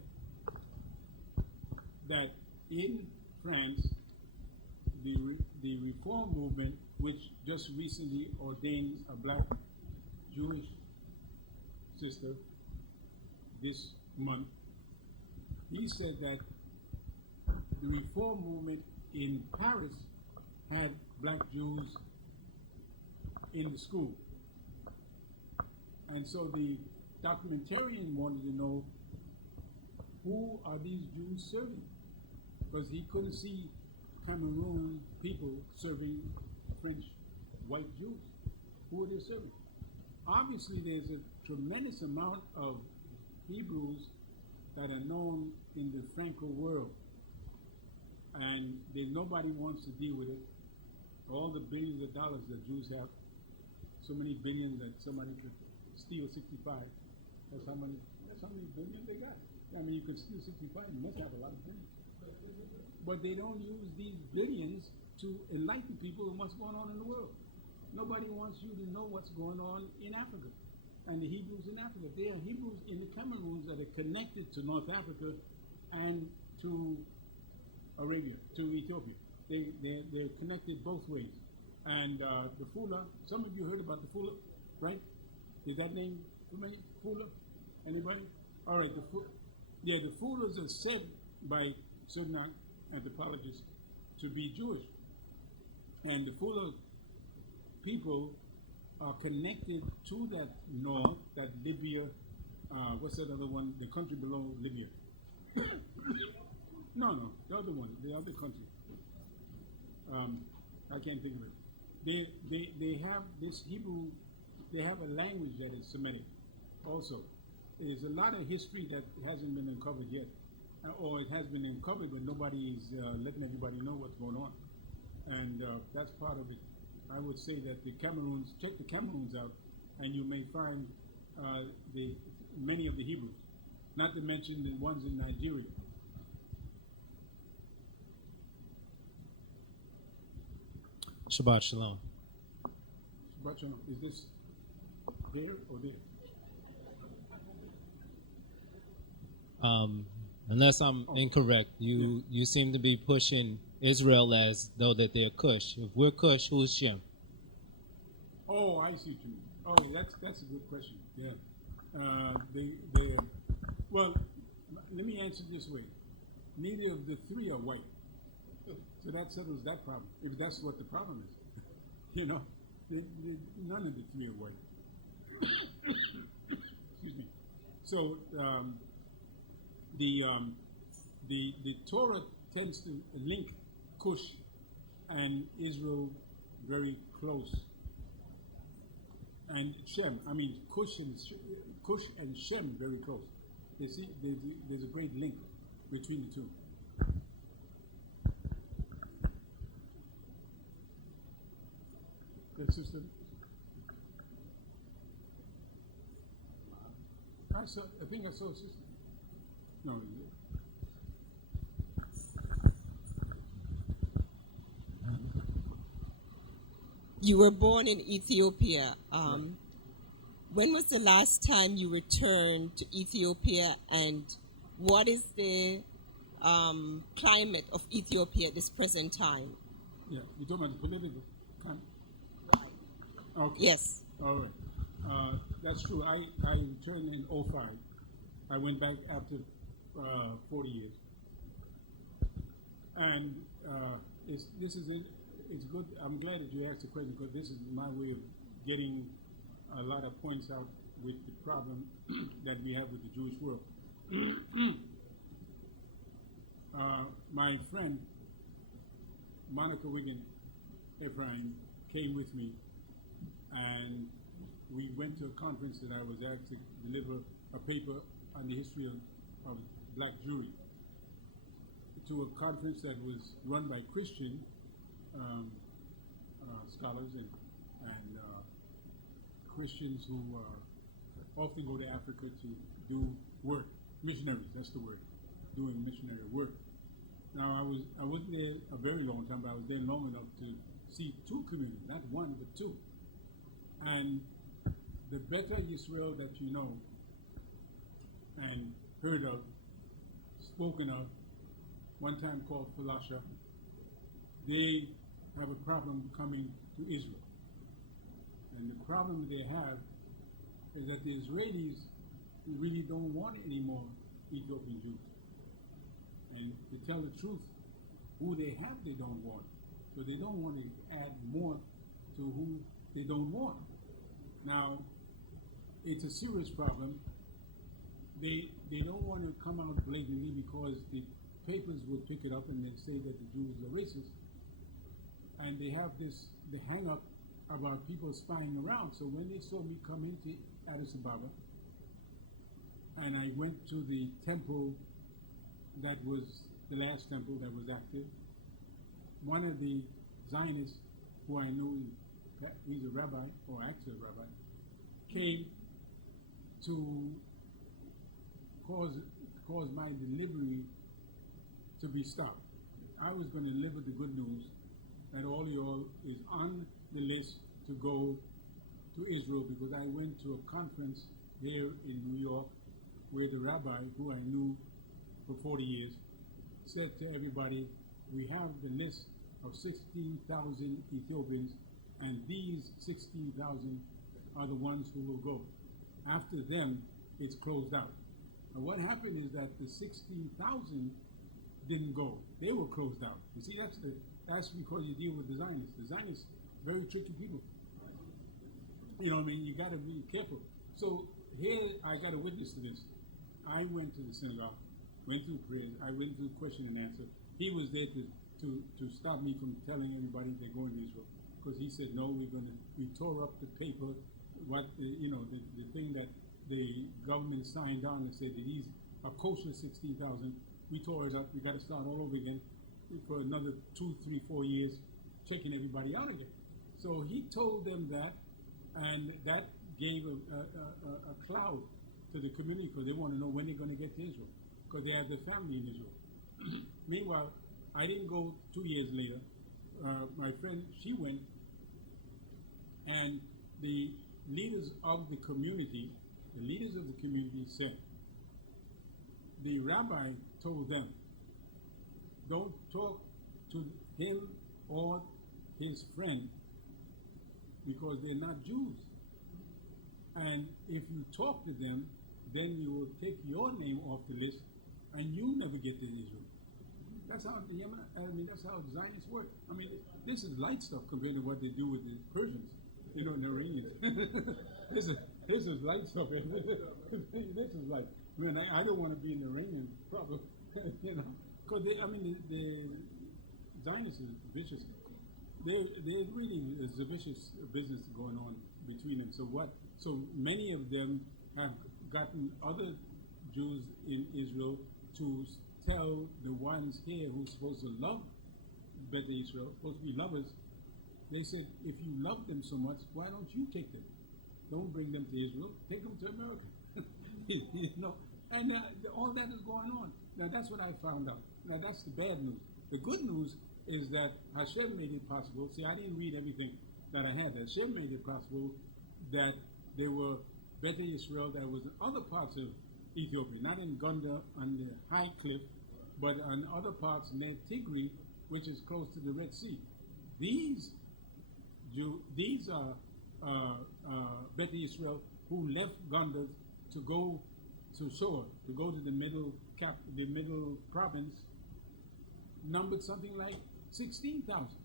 that in France, the reform movement, which just recently ordained a black Jewish sister this month, he said that the reform movement in Paris had black Jews in the school. And so the documentarian wanted to know, who are these Jews serving? Because he couldn't see Cameroon people serving French white Jews. Who are they serving? Obviously, there's a tremendous amount of Hebrews that are known in the Franco world, and nobody wants to deal with it. All the billions of dollars that Jews have, so many billions that somebody could steal 65. That's how many billions they got. I mean, you could steal 65, you must have a lot of billions. But they don't use these billions to enlighten people on what's going on in the world. Nobody wants you to know what's going on in Africa and the Hebrews in Africa. There are Hebrews in the Cameroons that are connected to North Africa and to Arabia, to Ethiopia. They're connected both ways. And the Fula, some of you heard about the Fula, right? Is that name familiar? Fula? Anybody? All right. The Fulas are said by certain anthropologists to be Jewish. And the Fula people are connected to that north, that Libya, what's that other one? The country below Libya. No, the other one, the other country. I can't think of it. They have this Hebrew, they have a language that is Semitic also. There's a lot of history that hasn't been uncovered yet. Or it has been uncovered, but nobody is letting everybody know what's going on. And that's part of it. I would say that the Cameroons, check the Cameroons out, and you may find many of the Hebrews, not to mention the ones in Nigeria. Shabbat Shalom. Shabbat Shalom. Is this there or there? Unless I'm incorrect, you seem to be pushing Israel as though that they're Kush. If we're Kush, who's Shem? Oh, I see what you mean. Oh, that's a good question. Yeah. Well, let me answer this way. Neither of the three are white. So that settles that problem, if that's what the problem is. You know, none of the three are white. Excuse me. So the Torah tends to link Kush and Israel very close. And Shem, I mean Kush and Shem very close. You see, there's a great link between the two. Yes, sister. I think I saw a sister. No. You were born in Ethiopia. When was the last time you returned to Ethiopia, and what is the climate of Ethiopia at this present time? Yeah, you're talking about the political climate? Right. Okay. Yes. All right. That's true. I returned in 2005. I went back after 40 years. And it's good. I'm glad that you asked the question, because this is my way of getting a lot of points out with the problem that we have with the Jewish world. My friend, Monica Wiggin Ephraim, came with me, and we went to a conference that I was at to deliver a paper on the history of black Jewry, to a conference that was run by Christian scholars and Christians who often go to Africa to do work, missionaries, that's the word, doing missionary work. Now I wasn't there a very long time, but I was there long enough to see two communities, not one, but two. And the better Yisrael that you know and heard of, spoken of, one time called Falasha, they have a problem coming to Israel. And the problem they have is that the Israelis really don't want any more Ethiopian Jews. And to tell the truth, who they have they don't want. So they don't want to add more to who they don't want. Now, it's a serious problem. They don't want to come out blatantly, because the papers will pick it up and they say that the Jews are racist. And they have the hang up about people spying around. So when they saw me come into Addis Ababa, and I went to the temple that was the last temple that was active, one of the Zionists, who I knew, he's a rabbi, or actually a rabbi, came to cause my delivery to be stopped. I was going to deliver the good news that all y'all is on the list to go to Israel, because I went to a conference here in New York where the rabbi, who I knew for 40 years, said to everybody, we have the list of 16,000 Ethiopians, and these 16,000 are the ones who will go. After them, it's closed out. And what happened is that the 16,000 didn't go. They were closed out. You see, that's because you deal with the Zionists. The Zionists, very tricky people. You know what I mean? You got to be careful. So here, I got a witness to this. I went to the synagogue, went through prayers, I went through question and answer. He was there to stop me from telling everybody they're going to Israel, because he said, no, we tore up the paper, the thing that the government signed on and said that these are kosher 16,000. We tore it up. We got to start all over again for another 2, 3, 4 years, checking everybody out again. So he told them that, and that gave a cloud to the community, because they want to know when they're going to get to Israel, because they have their family in Israel. Meanwhile, I didn't go 2 years later. My friend, she went, and the leaders of the community said, the rabbi told them, don't talk to him or his friend, because they're not Jews. And if you talk to them, then you will take your name off the list, and you never get to Israel. That's how that's how Zionists work. I mean, this is light stuff compared to what they do with the Persians, and the Iranians. this is light stuff. This is light. I mean, I don't want to be an Iranian problem, because the Zionists is vicious. There really is a vicious business going on between them. So many of them have gotten other Jews in Israel to tell the ones here who's supposed to love Beta Israel, supposed to be lovers. They said, if you love them so much, why don't you take them? Don't bring them to Israel. Take them to America. And all that is going on. Now that's what I found out. Now that's the bad news. The good news is that Hashem made it possible. See, I didn't read everything that I had. Hashem made it possible that there were Beta Israel that was in other parts of Ethiopia, not in Gondar on the high cliff, but on other parts near Tigray, which is close to the Red Sea. These are Beta Israel who left Gondar to go to shore, to go to the middle province, numbered something like 16,000.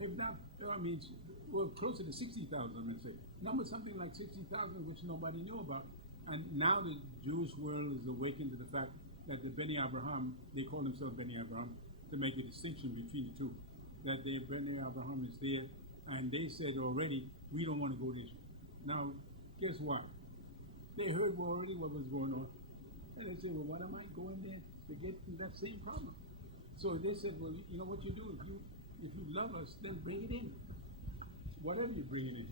If not, closer to 60,000, I'm going to say. Numbered something like 60,000, which nobody knew about. And now the Jewish world is awakened to the fact that the Beni Abraham, they call themselves Beni Abraham, to make a distinction between the two. That the Beni Abraham is there, and they said already, we don't want to go to Israel. Now, guess what? They heard already what was going on. And they said, well, what am I going there to get to that same problem? So they said, well, you know what you do? If you love us, then bring it in. Whatever you bring it in.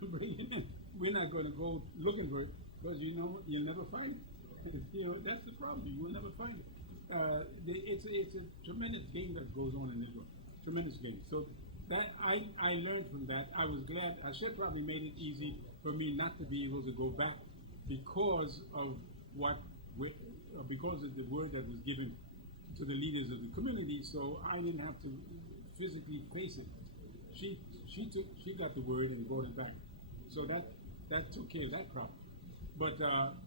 Bring it in. We're not going to go looking for it, because you'll never find it. That's the problem. You will never find it. It's a tremendous game that goes on in Israel. Tremendous game. So that I learned from that. I was glad. Hashem probably made it easy for me not to be able to go back because of because of the word that was given to the leaders of the community. So I didn't have to physically face it. She got the word and brought it back. So that took care of that problem. But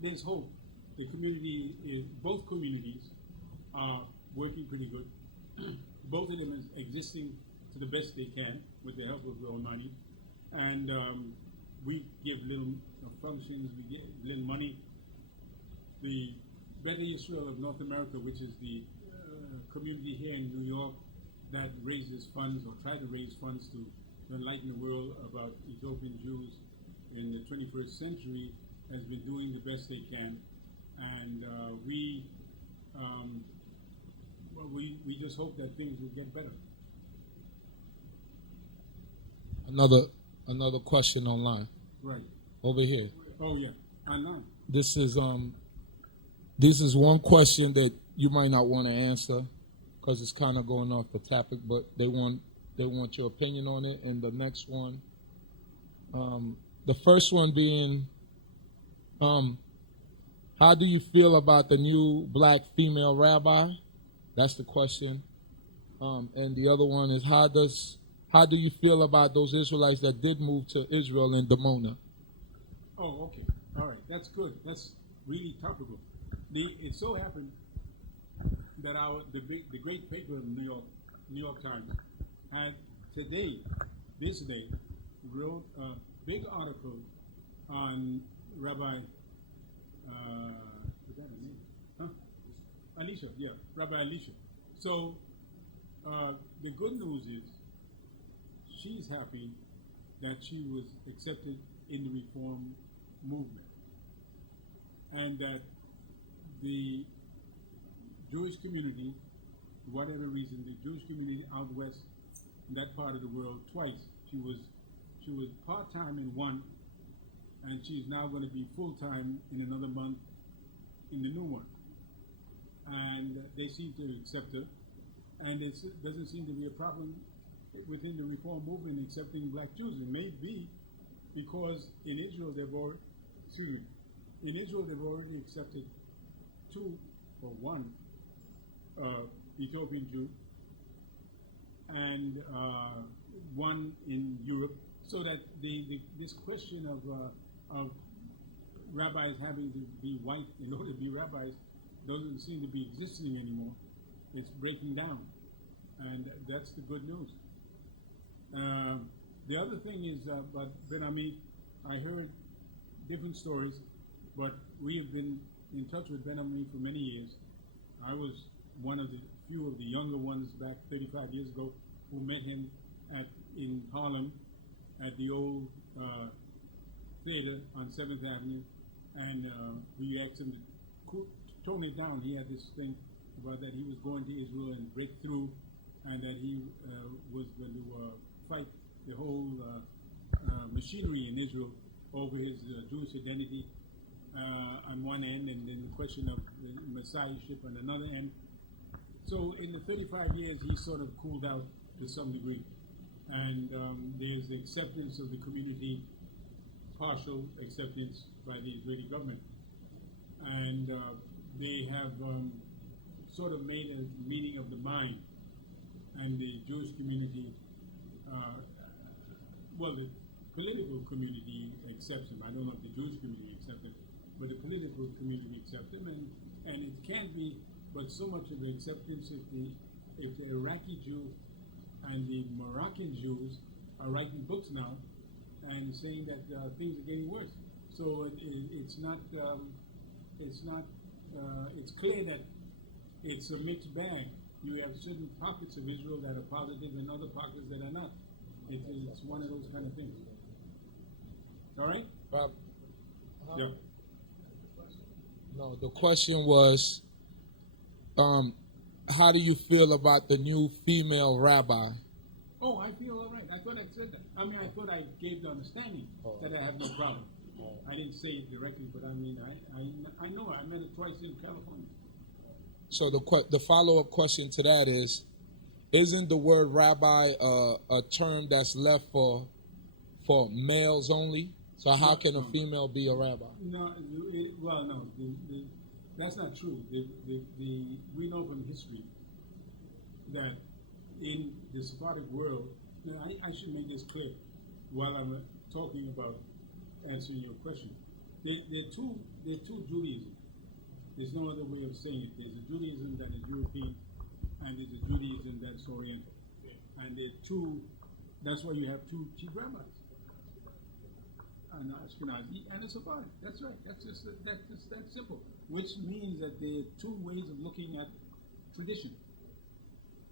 there's hope. The community, both communities are working pretty good. Both of them is existing to the best they can with the help of the Almighty. And we give little functions, we give little money. The Beta Israel of North America, which is the community here in New York that raises funds or try to raise funds to enlighten the world about Ethiopian Jews in the 21st century, has been doing the best they can. And we just hope that things will get better. Another question online. Right. Over here. Oh yeah, online. This is one question that you might not want to answer because it's kind of going off the topic, but they want your opinion on it. And the next one, the first one being, how do you feel about the new black female rabbi? That's the question. And the other one is, how do you feel about those Israelites that did move to Israel in Dimona? Oh, okay. All right. That's good. That's really topical. It so happened that the great paper of New York Times, had this day, wrote a big article on Rabbi, is that her name? Huh? Alicia, yeah, Rabbi Alicia. So the good news is she's happy that she was accepted in the Reform movement, and that the Jewish community, for whatever reason, the Jewish community out west, in that part of the world, twice. She was part-time in one, and she's now going to be full-time in another month in the new one. And they seem to accept her, and it doesn't seem to be a problem within the Reform movement accepting black Jews. It may be because in Israel they've already accepted one Ethiopian Jew and one in Europe So that this question of rabbis having to be white in order to be rabbis doesn't seem to be existing anymore. It's breaking down, and that's the good news. The other thing is about Ben Ami. I heard different stories, but we have been in touch with Ben Ami for many years. I was one of the few of the younger ones back 35 years ago who met him in Harlem at the old theater on 7th Avenue, and we asked him to tone it down. He had this thing about that he was going to Israel and break through, and that he was going to fight the whole machinery in Israel over his Jewish identity on one end, and then the question of the messiahship on another end. So in the 35 years, he sort of cooled out to some degree. And there's the acceptance of the community, partial acceptance by the Israeli government. And they have sort of made a meeting of the mind. And the Jewish community, the political community accepts him. I don't know if the Jewish community accepts him, but the political community accepts him. And it can't be but so much of the acceptance if the Iraqi Jew and the Moroccan Jews are writing books now and saying that things are getting worse. So it's clear that it's a mixed bag. You have certain pockets of Israel that are positive and other pockets that are not. It's one of those kind of things. All right? Yeah. No, the question was, how do you feel about the new female rabbi? Oh, I feel all right. I thought I said that. I mean, I thought I gave the understanding that I have no problem. I didn't say it directly, but I mean, I know her. I met her twice in California. So the follow-up question to that is, isn't the word rabbi a term that's left for males only? So how can a female be a rabbi? No, no, that's not true. We know from history that in the Sephardic world, now I should make this clear while I'm talking about answering your question. There are two Judaism. There's no other way of saying it. There's a Judaism that is European, and there's a Judaism that's Oriental. And that's why you have two chief rabbis. An Ashkenazi and a Sephardi. That's right. That's just that simple. Which means that there are two ways of looking at tradition.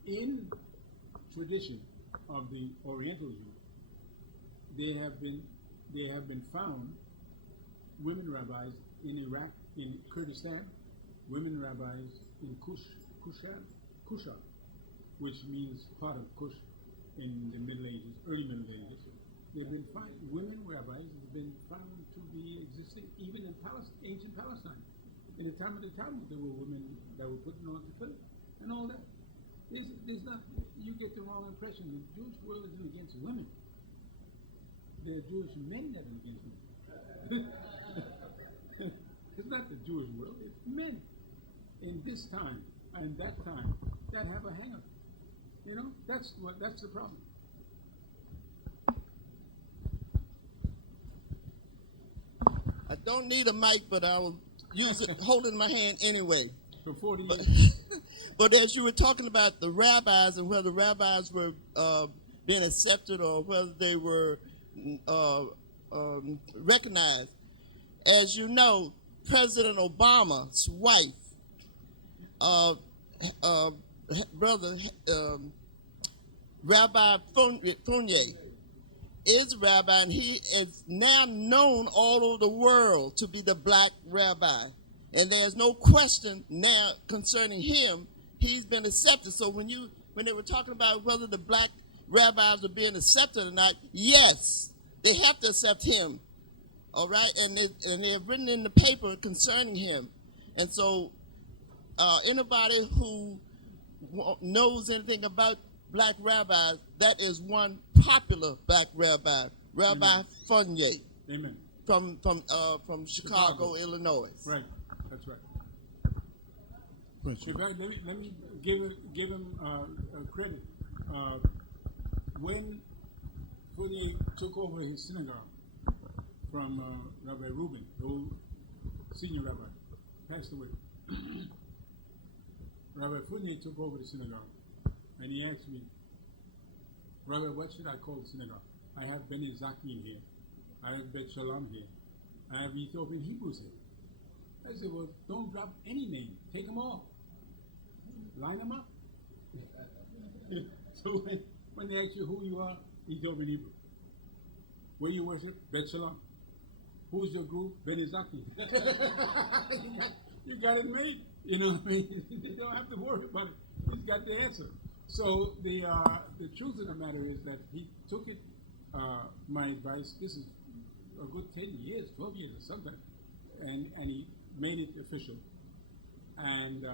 In tradition of the Oriental Jew, there have been found women rabbis in Iraq, in Kurdistan, women rabbis in Kush, which means part of Kush in the Middle Ages, early Middle Ages. They've been found, women rabbis have been found to be existing even in ancient Palestine. In the time of the Talmud, there were women that were putting on tefillin and all that. There's not, you get the wrong impression. The Jewish world isn't against women. There are Jewish men that are against women. It's not the Jewish world, it's men in this time and that time that have a hang-up. You know, that's the problem. I don't need a mic, but I will use it, hold it in my hand anyway. For 40 years. But as you were talking about the rabbis and whether rabbis were being accepted or whether they were recognized, as you know, President Obama's wife, brother Rabbi Fournier, is a rabbi, and he is now known all over the world to be the black rabbi. And there's no question now concerning him. He's been accepted. So when they were talking about whether the black rabbis are being accepted or not, yes, they have to accept him. All right, and they have written in the paper concerning him. And so anybody who knows anything about black rabbis, that is one popular black rabbi, Rabbi Fournier. Amen. From Chicago, Illinois. Right, that's right. Let me give him credit. When Fournier took over his synagogue from Rabbi Reuben, the old senior rabbi, passed away. Rabbi Fournier took over the synagogue, and he asked me, Rabbi, what should I call the synagogue? I have Bnei Zakin here. I have Bet Shalom here. I have Ethiopian Hebrews here. I said, well, don't drop any name. Take them all. Line them up. So when they ask you who you are, Ethiopian Hebrew. Where you worship, Bet Shalom. Who's your group? Bnei Zakin. You got it made. You know what I mean? You don't have to worry about it. He's got the answer. So the truth of the matter is that he took it, my advice, this is a good 10 years, 12 years or something, and he made it official. And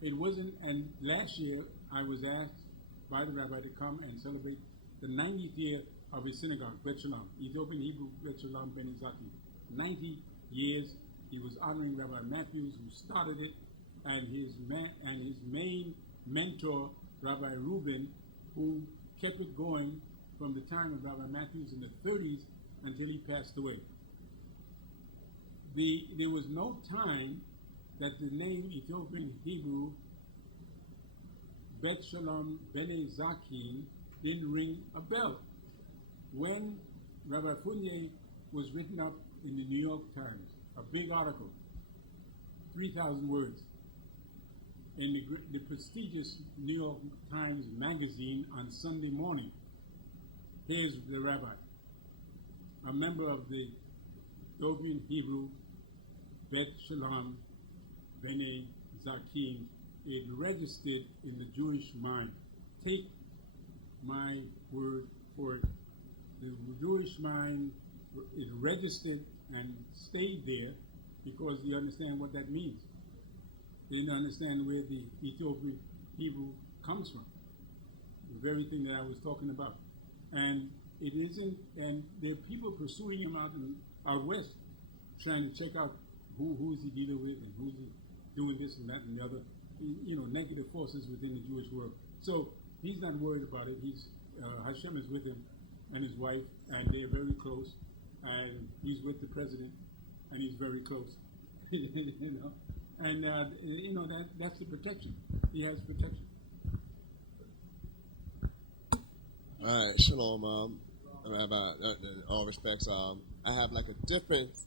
it wasn't, and last year I was asked by the rabbi to come and celebrate the 90th year of his synagogue, Bet Shalom, Ethiopian Hebrew Bet Shalom Bnei Zakin. 90 years. He was honoring Rabbi Matthews, who started it, and his main mentor, Rabbi Reuben, who kept it going from the time of Rabbi Matthews in the 30s until he passed away. There was no time that the name Ethiopian Hebrew Bet Shalom Bnei Zakin didn't ring a bell. When Rabbi Fournier was written up in the New York Times, a big article, 3,000 words, in the prestigious New York Times magazine on Sunday morning. Here's the rabbi, a member of the Ethiopian Hebrew Bet Shalom Bnei Zakin. It registered in the Jewish mind. Take my word for it. The Jewish mind, it registered and stayed there because they understand what that means. They didn't understand where the Ethiopian Hebrew comes from. The very thing that I was talking about. And it isn't, and there are people pursuing him out west, trying to check out who's he dealing with and who's he doing this and that and the other, negative forces within the Jewish world. So he's not worried about it. Hashem is with him and his wife, and they're very close. And he's with the president, and he's very close, And that's the protection. He has protection. All right, Shalom, Rabbi. In all respects, I have like a difference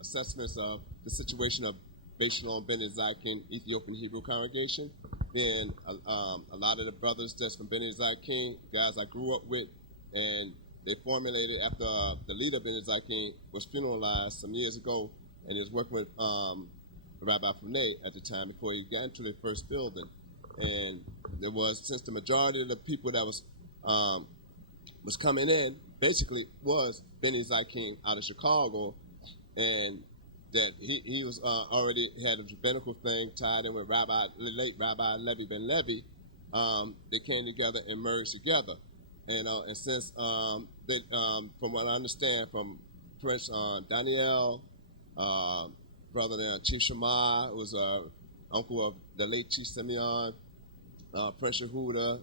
assessments of the situation of Beit Shalom Bnei Zakin Ethiopian Hebrew congregation. Then a lot of the brothers just from Bnei Zakin, guys I grew up with, and they formulated after the leader of Bnei Zakin was funeralized some years ago, and he was working with Rabbi Fournier at the time before he got into the first building. And there was, since the majority of the people that was coming in basically was Bnei Zakin out of Chicago, and that he was already had a rabbinical thing tied in with late Rabbi Levi ben Levi. They came together and merged together. And since from what I understand from Prince Daniel, brother there, Chief Shema, who was uncle of the late Chief Simeon, Prince Yehuda,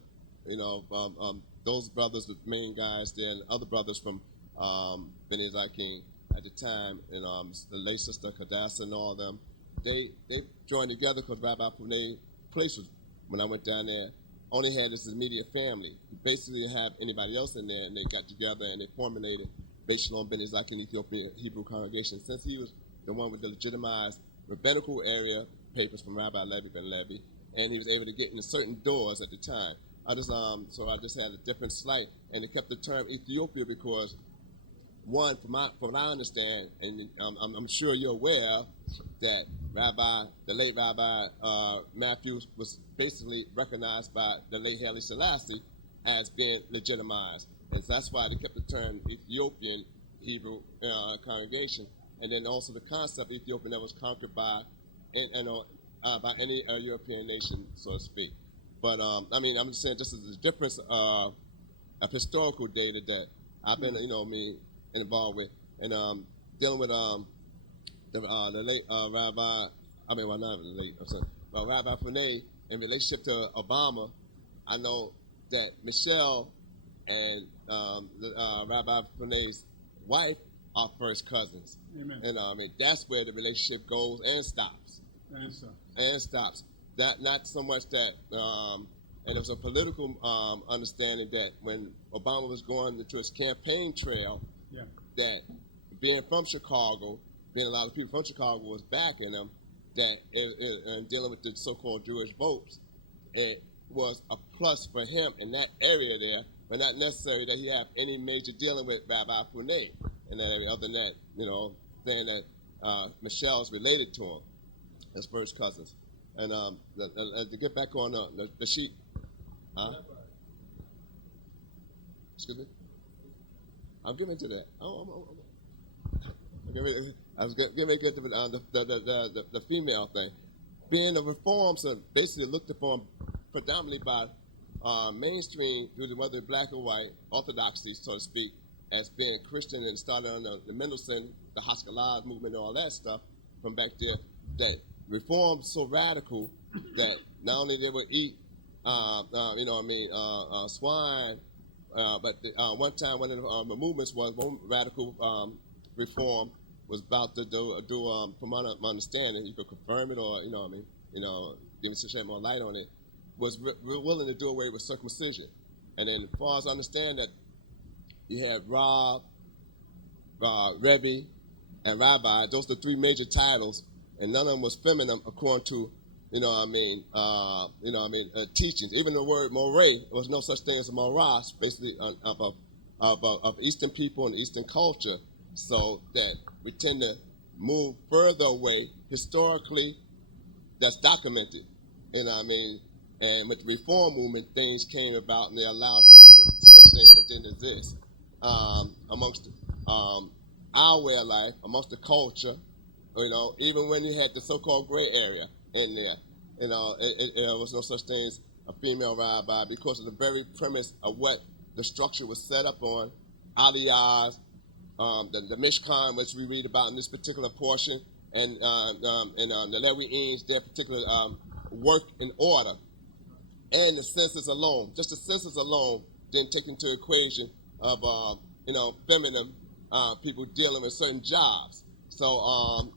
those brothers, the main guys there, and other brothers from Bnei Zakin at the time, and the late sister Kadasa and all of them, they joined together because Rabbi Fournier place was, when I went down there, only had his immediate family. He basically didn't have anybody else in there, and they got together and they formulated Beit Shalom Bnei Zakin Ethiopian Hebrew congregation. Since he was the one with the legitimized rabbinical area papers from Rabbi Levi ben Levi, and he was able to get into certain doors at the time. I just had a different slight, and it kept the term Ethiopia because, one, from what I understand, and I'm sure you're aware that the late Rabbi Matthews was basically recognized by the late Haile Selassie as being legitimized, and so that's why they kept the term Ethiopian Hebrew congregation, and then also the concept of Ethiopian that was conquered by any European nation, so to speak. But I'm just saying, this is the difference of historical data that I've been, involved with, and dealing with the late Rabbi. Rabbi Fournier in relationship to Obama. I know that Michelle and Rabbi Paris's wife are first cousins. Amen. And that's where the relationship goes and stops. And stops. That not so much that, and there was a political understanding that when Obama was going into his campaign trail, that being from Chicago, being a lot of people from Chicago was backing him, that and dealing with the so-called Jewish votes, it was a plus for him in that area there, but not necessarily that he have any major dealing with Rabbi Paris in that area, other than that, saying that Michelle's related to him as first cousins. And to get back on the sheet, excuse me, I'm getting to that. I was getting to get to the female thing. Being a reform, so basically looked upon predominantly by mainstream, whether black or white, orthodoxy, so to speak, as being Christian, and started on the Mendelssohn, the Haskalah movement, and all that stuff from back there, that reform so radical that not only they would eat, swine, but one time one of the movements was one radical reform was about to do from my understanding, you could confirm it or give me some more light on it, was willing to do away with circumcision. And then as far as I understand that you had Rav, Rebbe, and Rabbi, those are the three major titles, and none of them was feminine according to teachings. Even the word moray, there was no such thing as a moras, basically of Eastern people and Eastern culture. So that we tend to move further away historically. That's documented, And with the reform movement, things came about, and they allowed certain things that didn't exist amongst our way of life, amongst the culture. Even when you had the so-called gray area in there, there was no such thing as a female rabbi because of the very premise of what the structure was set up on. Aliyahs, the Mishkan, which we read about in this particular portion, and the Levi'im, their particular work in order, and the census alone. Just the census alone didn't take into equation of feminine people dealing with certain jobs. So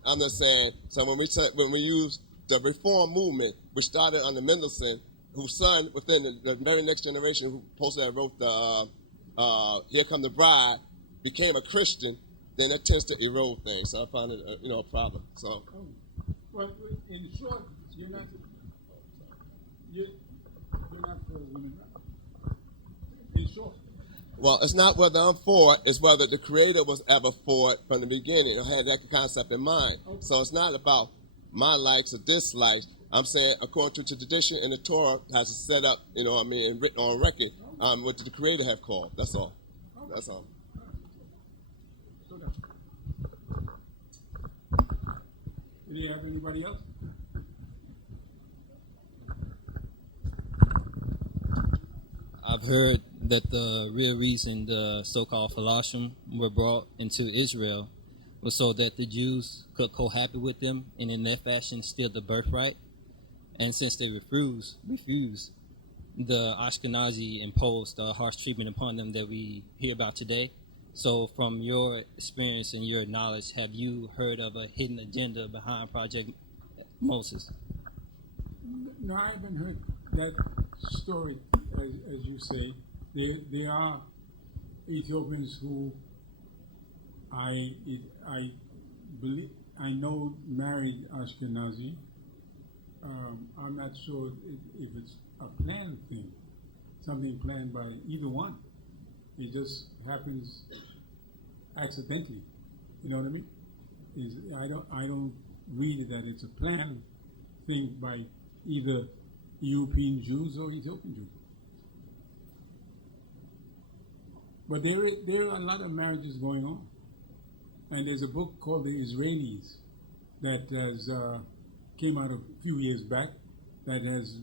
I'm just saying. So when we use the reform movement, which started under Mendelssohn, whose son within the very next generation, who posted and wrote the "Here Come the Bride," became a Christian, then that tends to erode things. So I find it a problem. So. Well, in short, you're not for women. In short. Well, it's not whether I'm for it, it's whether the Creator was ever for it from the beginning, or had that concept in mind. Okay. So it's not about my likes or dislikes. I'm saying, according to tradition and the Torah, has it set up, and written on record, what the Creator have called. That's all. Okay. That's all. Do you have anybody else? I've heard that the real reason the so-called Pharaohs were brought into Israel was so that the Jews could cohabit with them and in that fashion steal the birthright. And since they refused, the Ashkenazi imposed the harsh treatment upon them that we hear about today. So from your experience and your knowledge, have you heard of a hidden agenda behind Project Moses? No, I haven't heard that story, as you say. There are Ethiopians who I believe I know married Ashkenazi. I'm not sure if it's a planned thing, something planned by either one. It just happens accidentally. You know what I mean? I don't read it that it's a planned thing by either European Jews or Ethiopian Jews. But there are a lot of marriages going on. And there's a book called The Israelites that has came out a few years back that has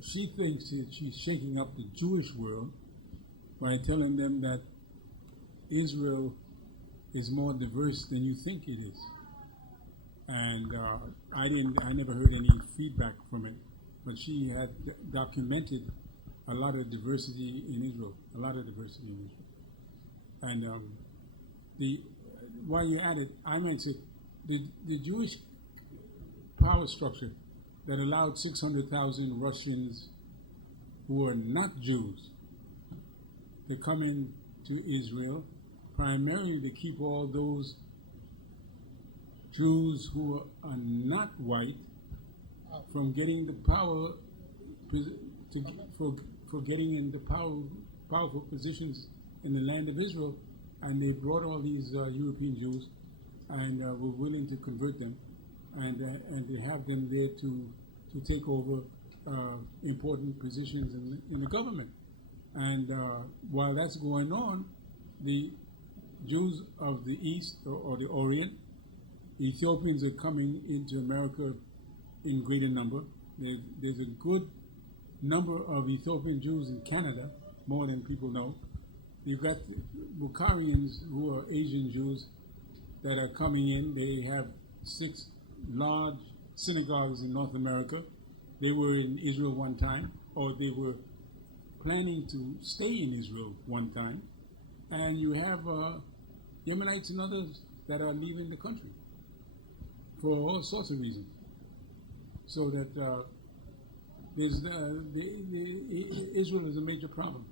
she thinks that she's shaking up the Jewish world by telling them that Israel is more diverse than you think it is. And I never heard any feedback from but she had documented a lot of diversity in Israel, And while you're at it, I might say the Jewish power structure that allowed 600,000 Russians who are not Jews to come into Israel, primarily to keep all those Jews who are not white from getting the power for getting in the powerful positions in the land of Israel, and they brought all these European Jews and were willing to convert them and to have them there to take over important positions in the government. And while that's going on, the Jews of the East or the Orient, Ethiopians are coming into America in greater number. There's a good number of Ethiopian Jews in Canada, more than people know. You've got Bukharians who are Asian Jews that are coming in. They have 6 large synagogues in North America. They were in Israel one time, or they were planning to stay in Israel one time. And you have Yemenites and others that are leaving the country for all sorts of reasons. So that Israel is a major problem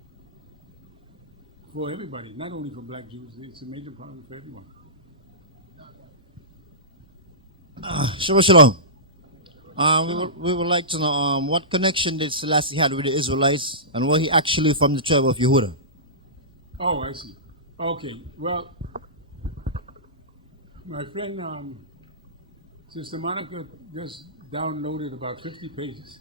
for everybody, not only for black Jews. It's a major problem for everyone. Shalom. We would like to know what connection did Selassie had with the Israelites, and were he actually from the tribe of Yehuda? Oh, I see. Okay, well, my friend Sister Monica just downloaded about 50 pages.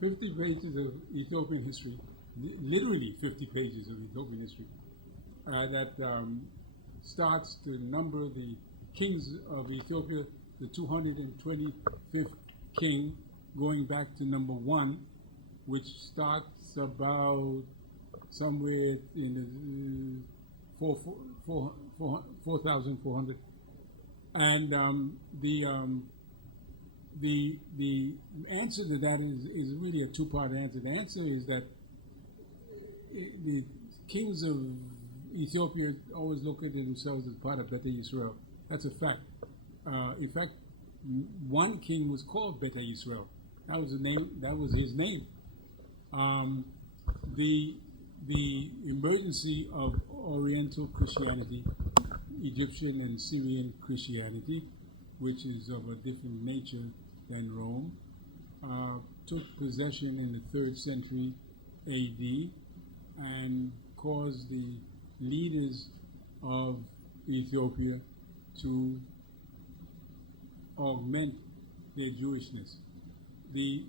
50 pages of Ethiopian history, literally 50 pages of Ethiopian history, that starts to number the kings of Ethiopia, the 225th king, going back to number 1, which starts about somewhere in the 4,400. And the answer to that is really a 2-part answer. The answer is that the kings of Ethiopia always look at themselves as part of Beta Yisrael. That's a fact. In fact, one king was called Beta Yisrael. That was the name. That was his name. The emergency of Oriental Christianity, Egyptian and Syrian Christianity, which is of a different nature than Rome, took possession in the 3rd century A.D. and caused the leaders of Ethiopia to augment their Jewishness. The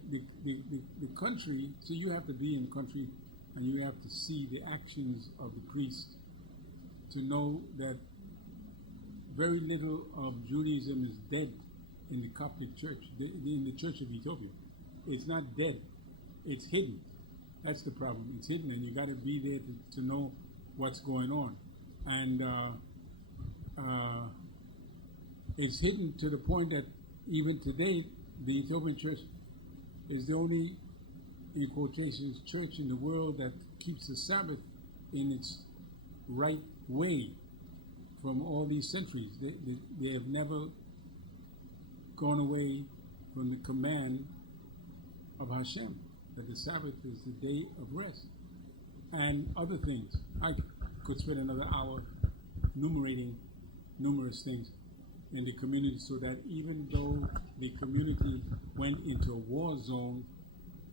country, so you have to be in the country and you have to see the actions of the priest to know that very little of Judaism is dead in the Coptic church, in the Church of Ethiopia. It's not dead, it's hidden. That's the problem. It's hidden, and you got to be there to know what's going on. And it's hidden to the point that even today, the Ethiopian church is the only, in quotations, church in the world that keeps the Sabbath in its right way from all these centuries. They have never gone away from the command of Hashem, that the Sabbath is the day of rest, and other things. I could spend another hour enumerating numerous things in the community, so that even though the community went into a war zone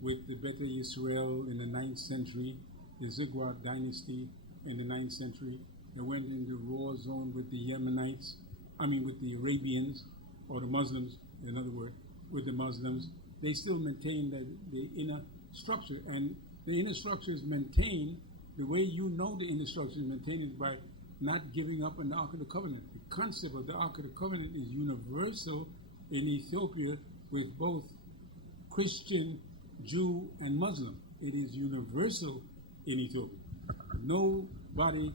with the Beta Yisrael in the 9th century, the Ziggurat dynasty in the 9th century, they went into war zone with the Yemenites, with the Arabians, or the Muslims, in other words, with the Muslims. They still maintain the inner structure, and the inner structure is maintained. The way you know the inner structure is maintained is by not giving up on the Ark of the Covenant. The concept of the Ark of the Covenant is universal in Ethiopia with both Christian, Jew, and Muslim. It is universal in Ethiopia. Nobody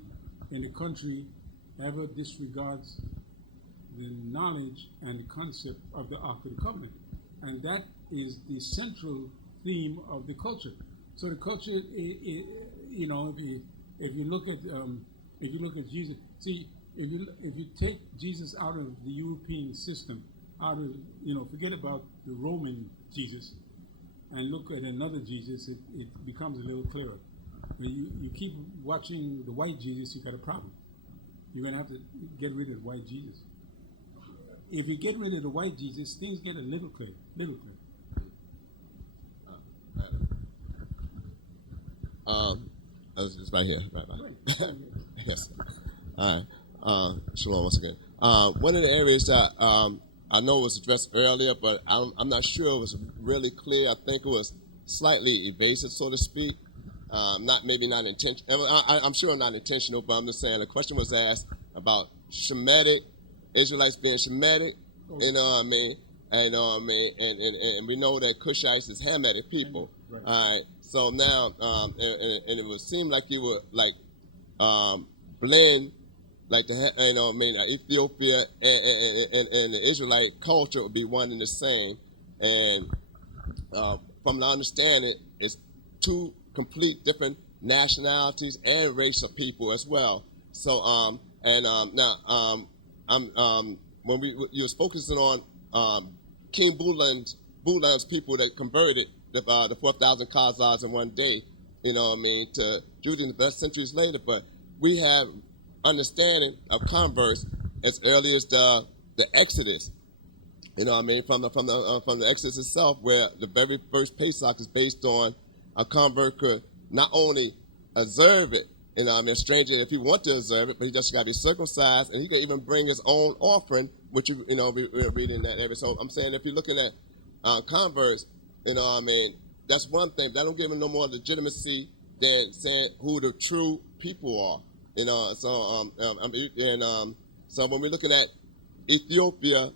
in the country ever disregards the knowledge and the concept of the Ark of the Covenant. and that is the central theme of the culture. So the culture, you know, if you look at Jesus, see, if you take Jesus out of the European system, out of, you know, forget about the Roman Jesus, and look at another Jesus, it becomes a little clearer. When you keep watching the white Jesus, you got a problem. You're going to have to get rid of the white Jesus. If you get rid of the white Jesus, things get a little clear. It's right here. Right. Yes. All right. Shalom once again. One of the areas that I know was addressed earlier, but I'm not sure it was really clear. I think it was slightly evasive, so to speak. Not intentional. I'm sure not intentional, but I'm just saying the question was asked about Shemitic, Israelites being Shemitic, you know what I mean? And, you know what I mean? And we know that Kushites is Hamitic people. Right. All right. So now, and it would seem like you would like blend, like the, you know what I mean, Ethiopia and the Israelite culture would be one and the same. And from the understanding, it's two complete different nationalities and race of people as well. So now when you was focusing on King Bulan's people that converted the 4,000 Khazars in one day, you know what I mean, to Judaism centuries later, but we have understanding of converts as early as the Exodus. You know what I mean, from the Exodus itself, where the very first Pesach is based on a convert could not only observe it, you know what I mean, a stranger, if he want to observe it, but he just got to be circumcised, and he could even bring his own offering, which you know we're reading that area. So I'm saying if you're looking at converts, you know what I mean, that's one thing. That don't give them no more legitimacy than saying who the true people are. You know, so so when we're looking at Ethiopia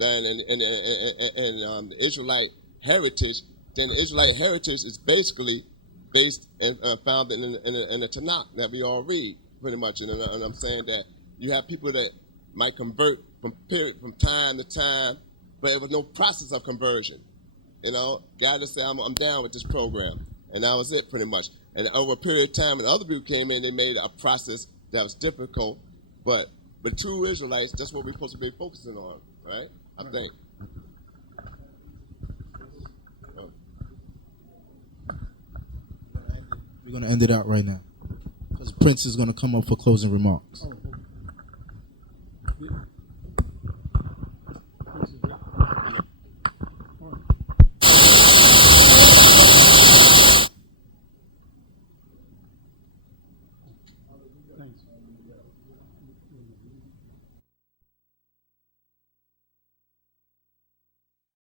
and the Israelite heritage, then the Israelite heritage is basically based and found in the Tanak that we all read, pretty much. And I'm saying that you have people that might convert from time to time, but it was no process of conversion. You know, God just said, I'm down with this program. And that was it, pretty much. And over a period of time, when other people came in, they made a process that was difficult. But true Israelites, that's what we're supposed to be focusing on, right? I think. We're going to end it out right now, because Prince is going to come up for closing remarks. Oh.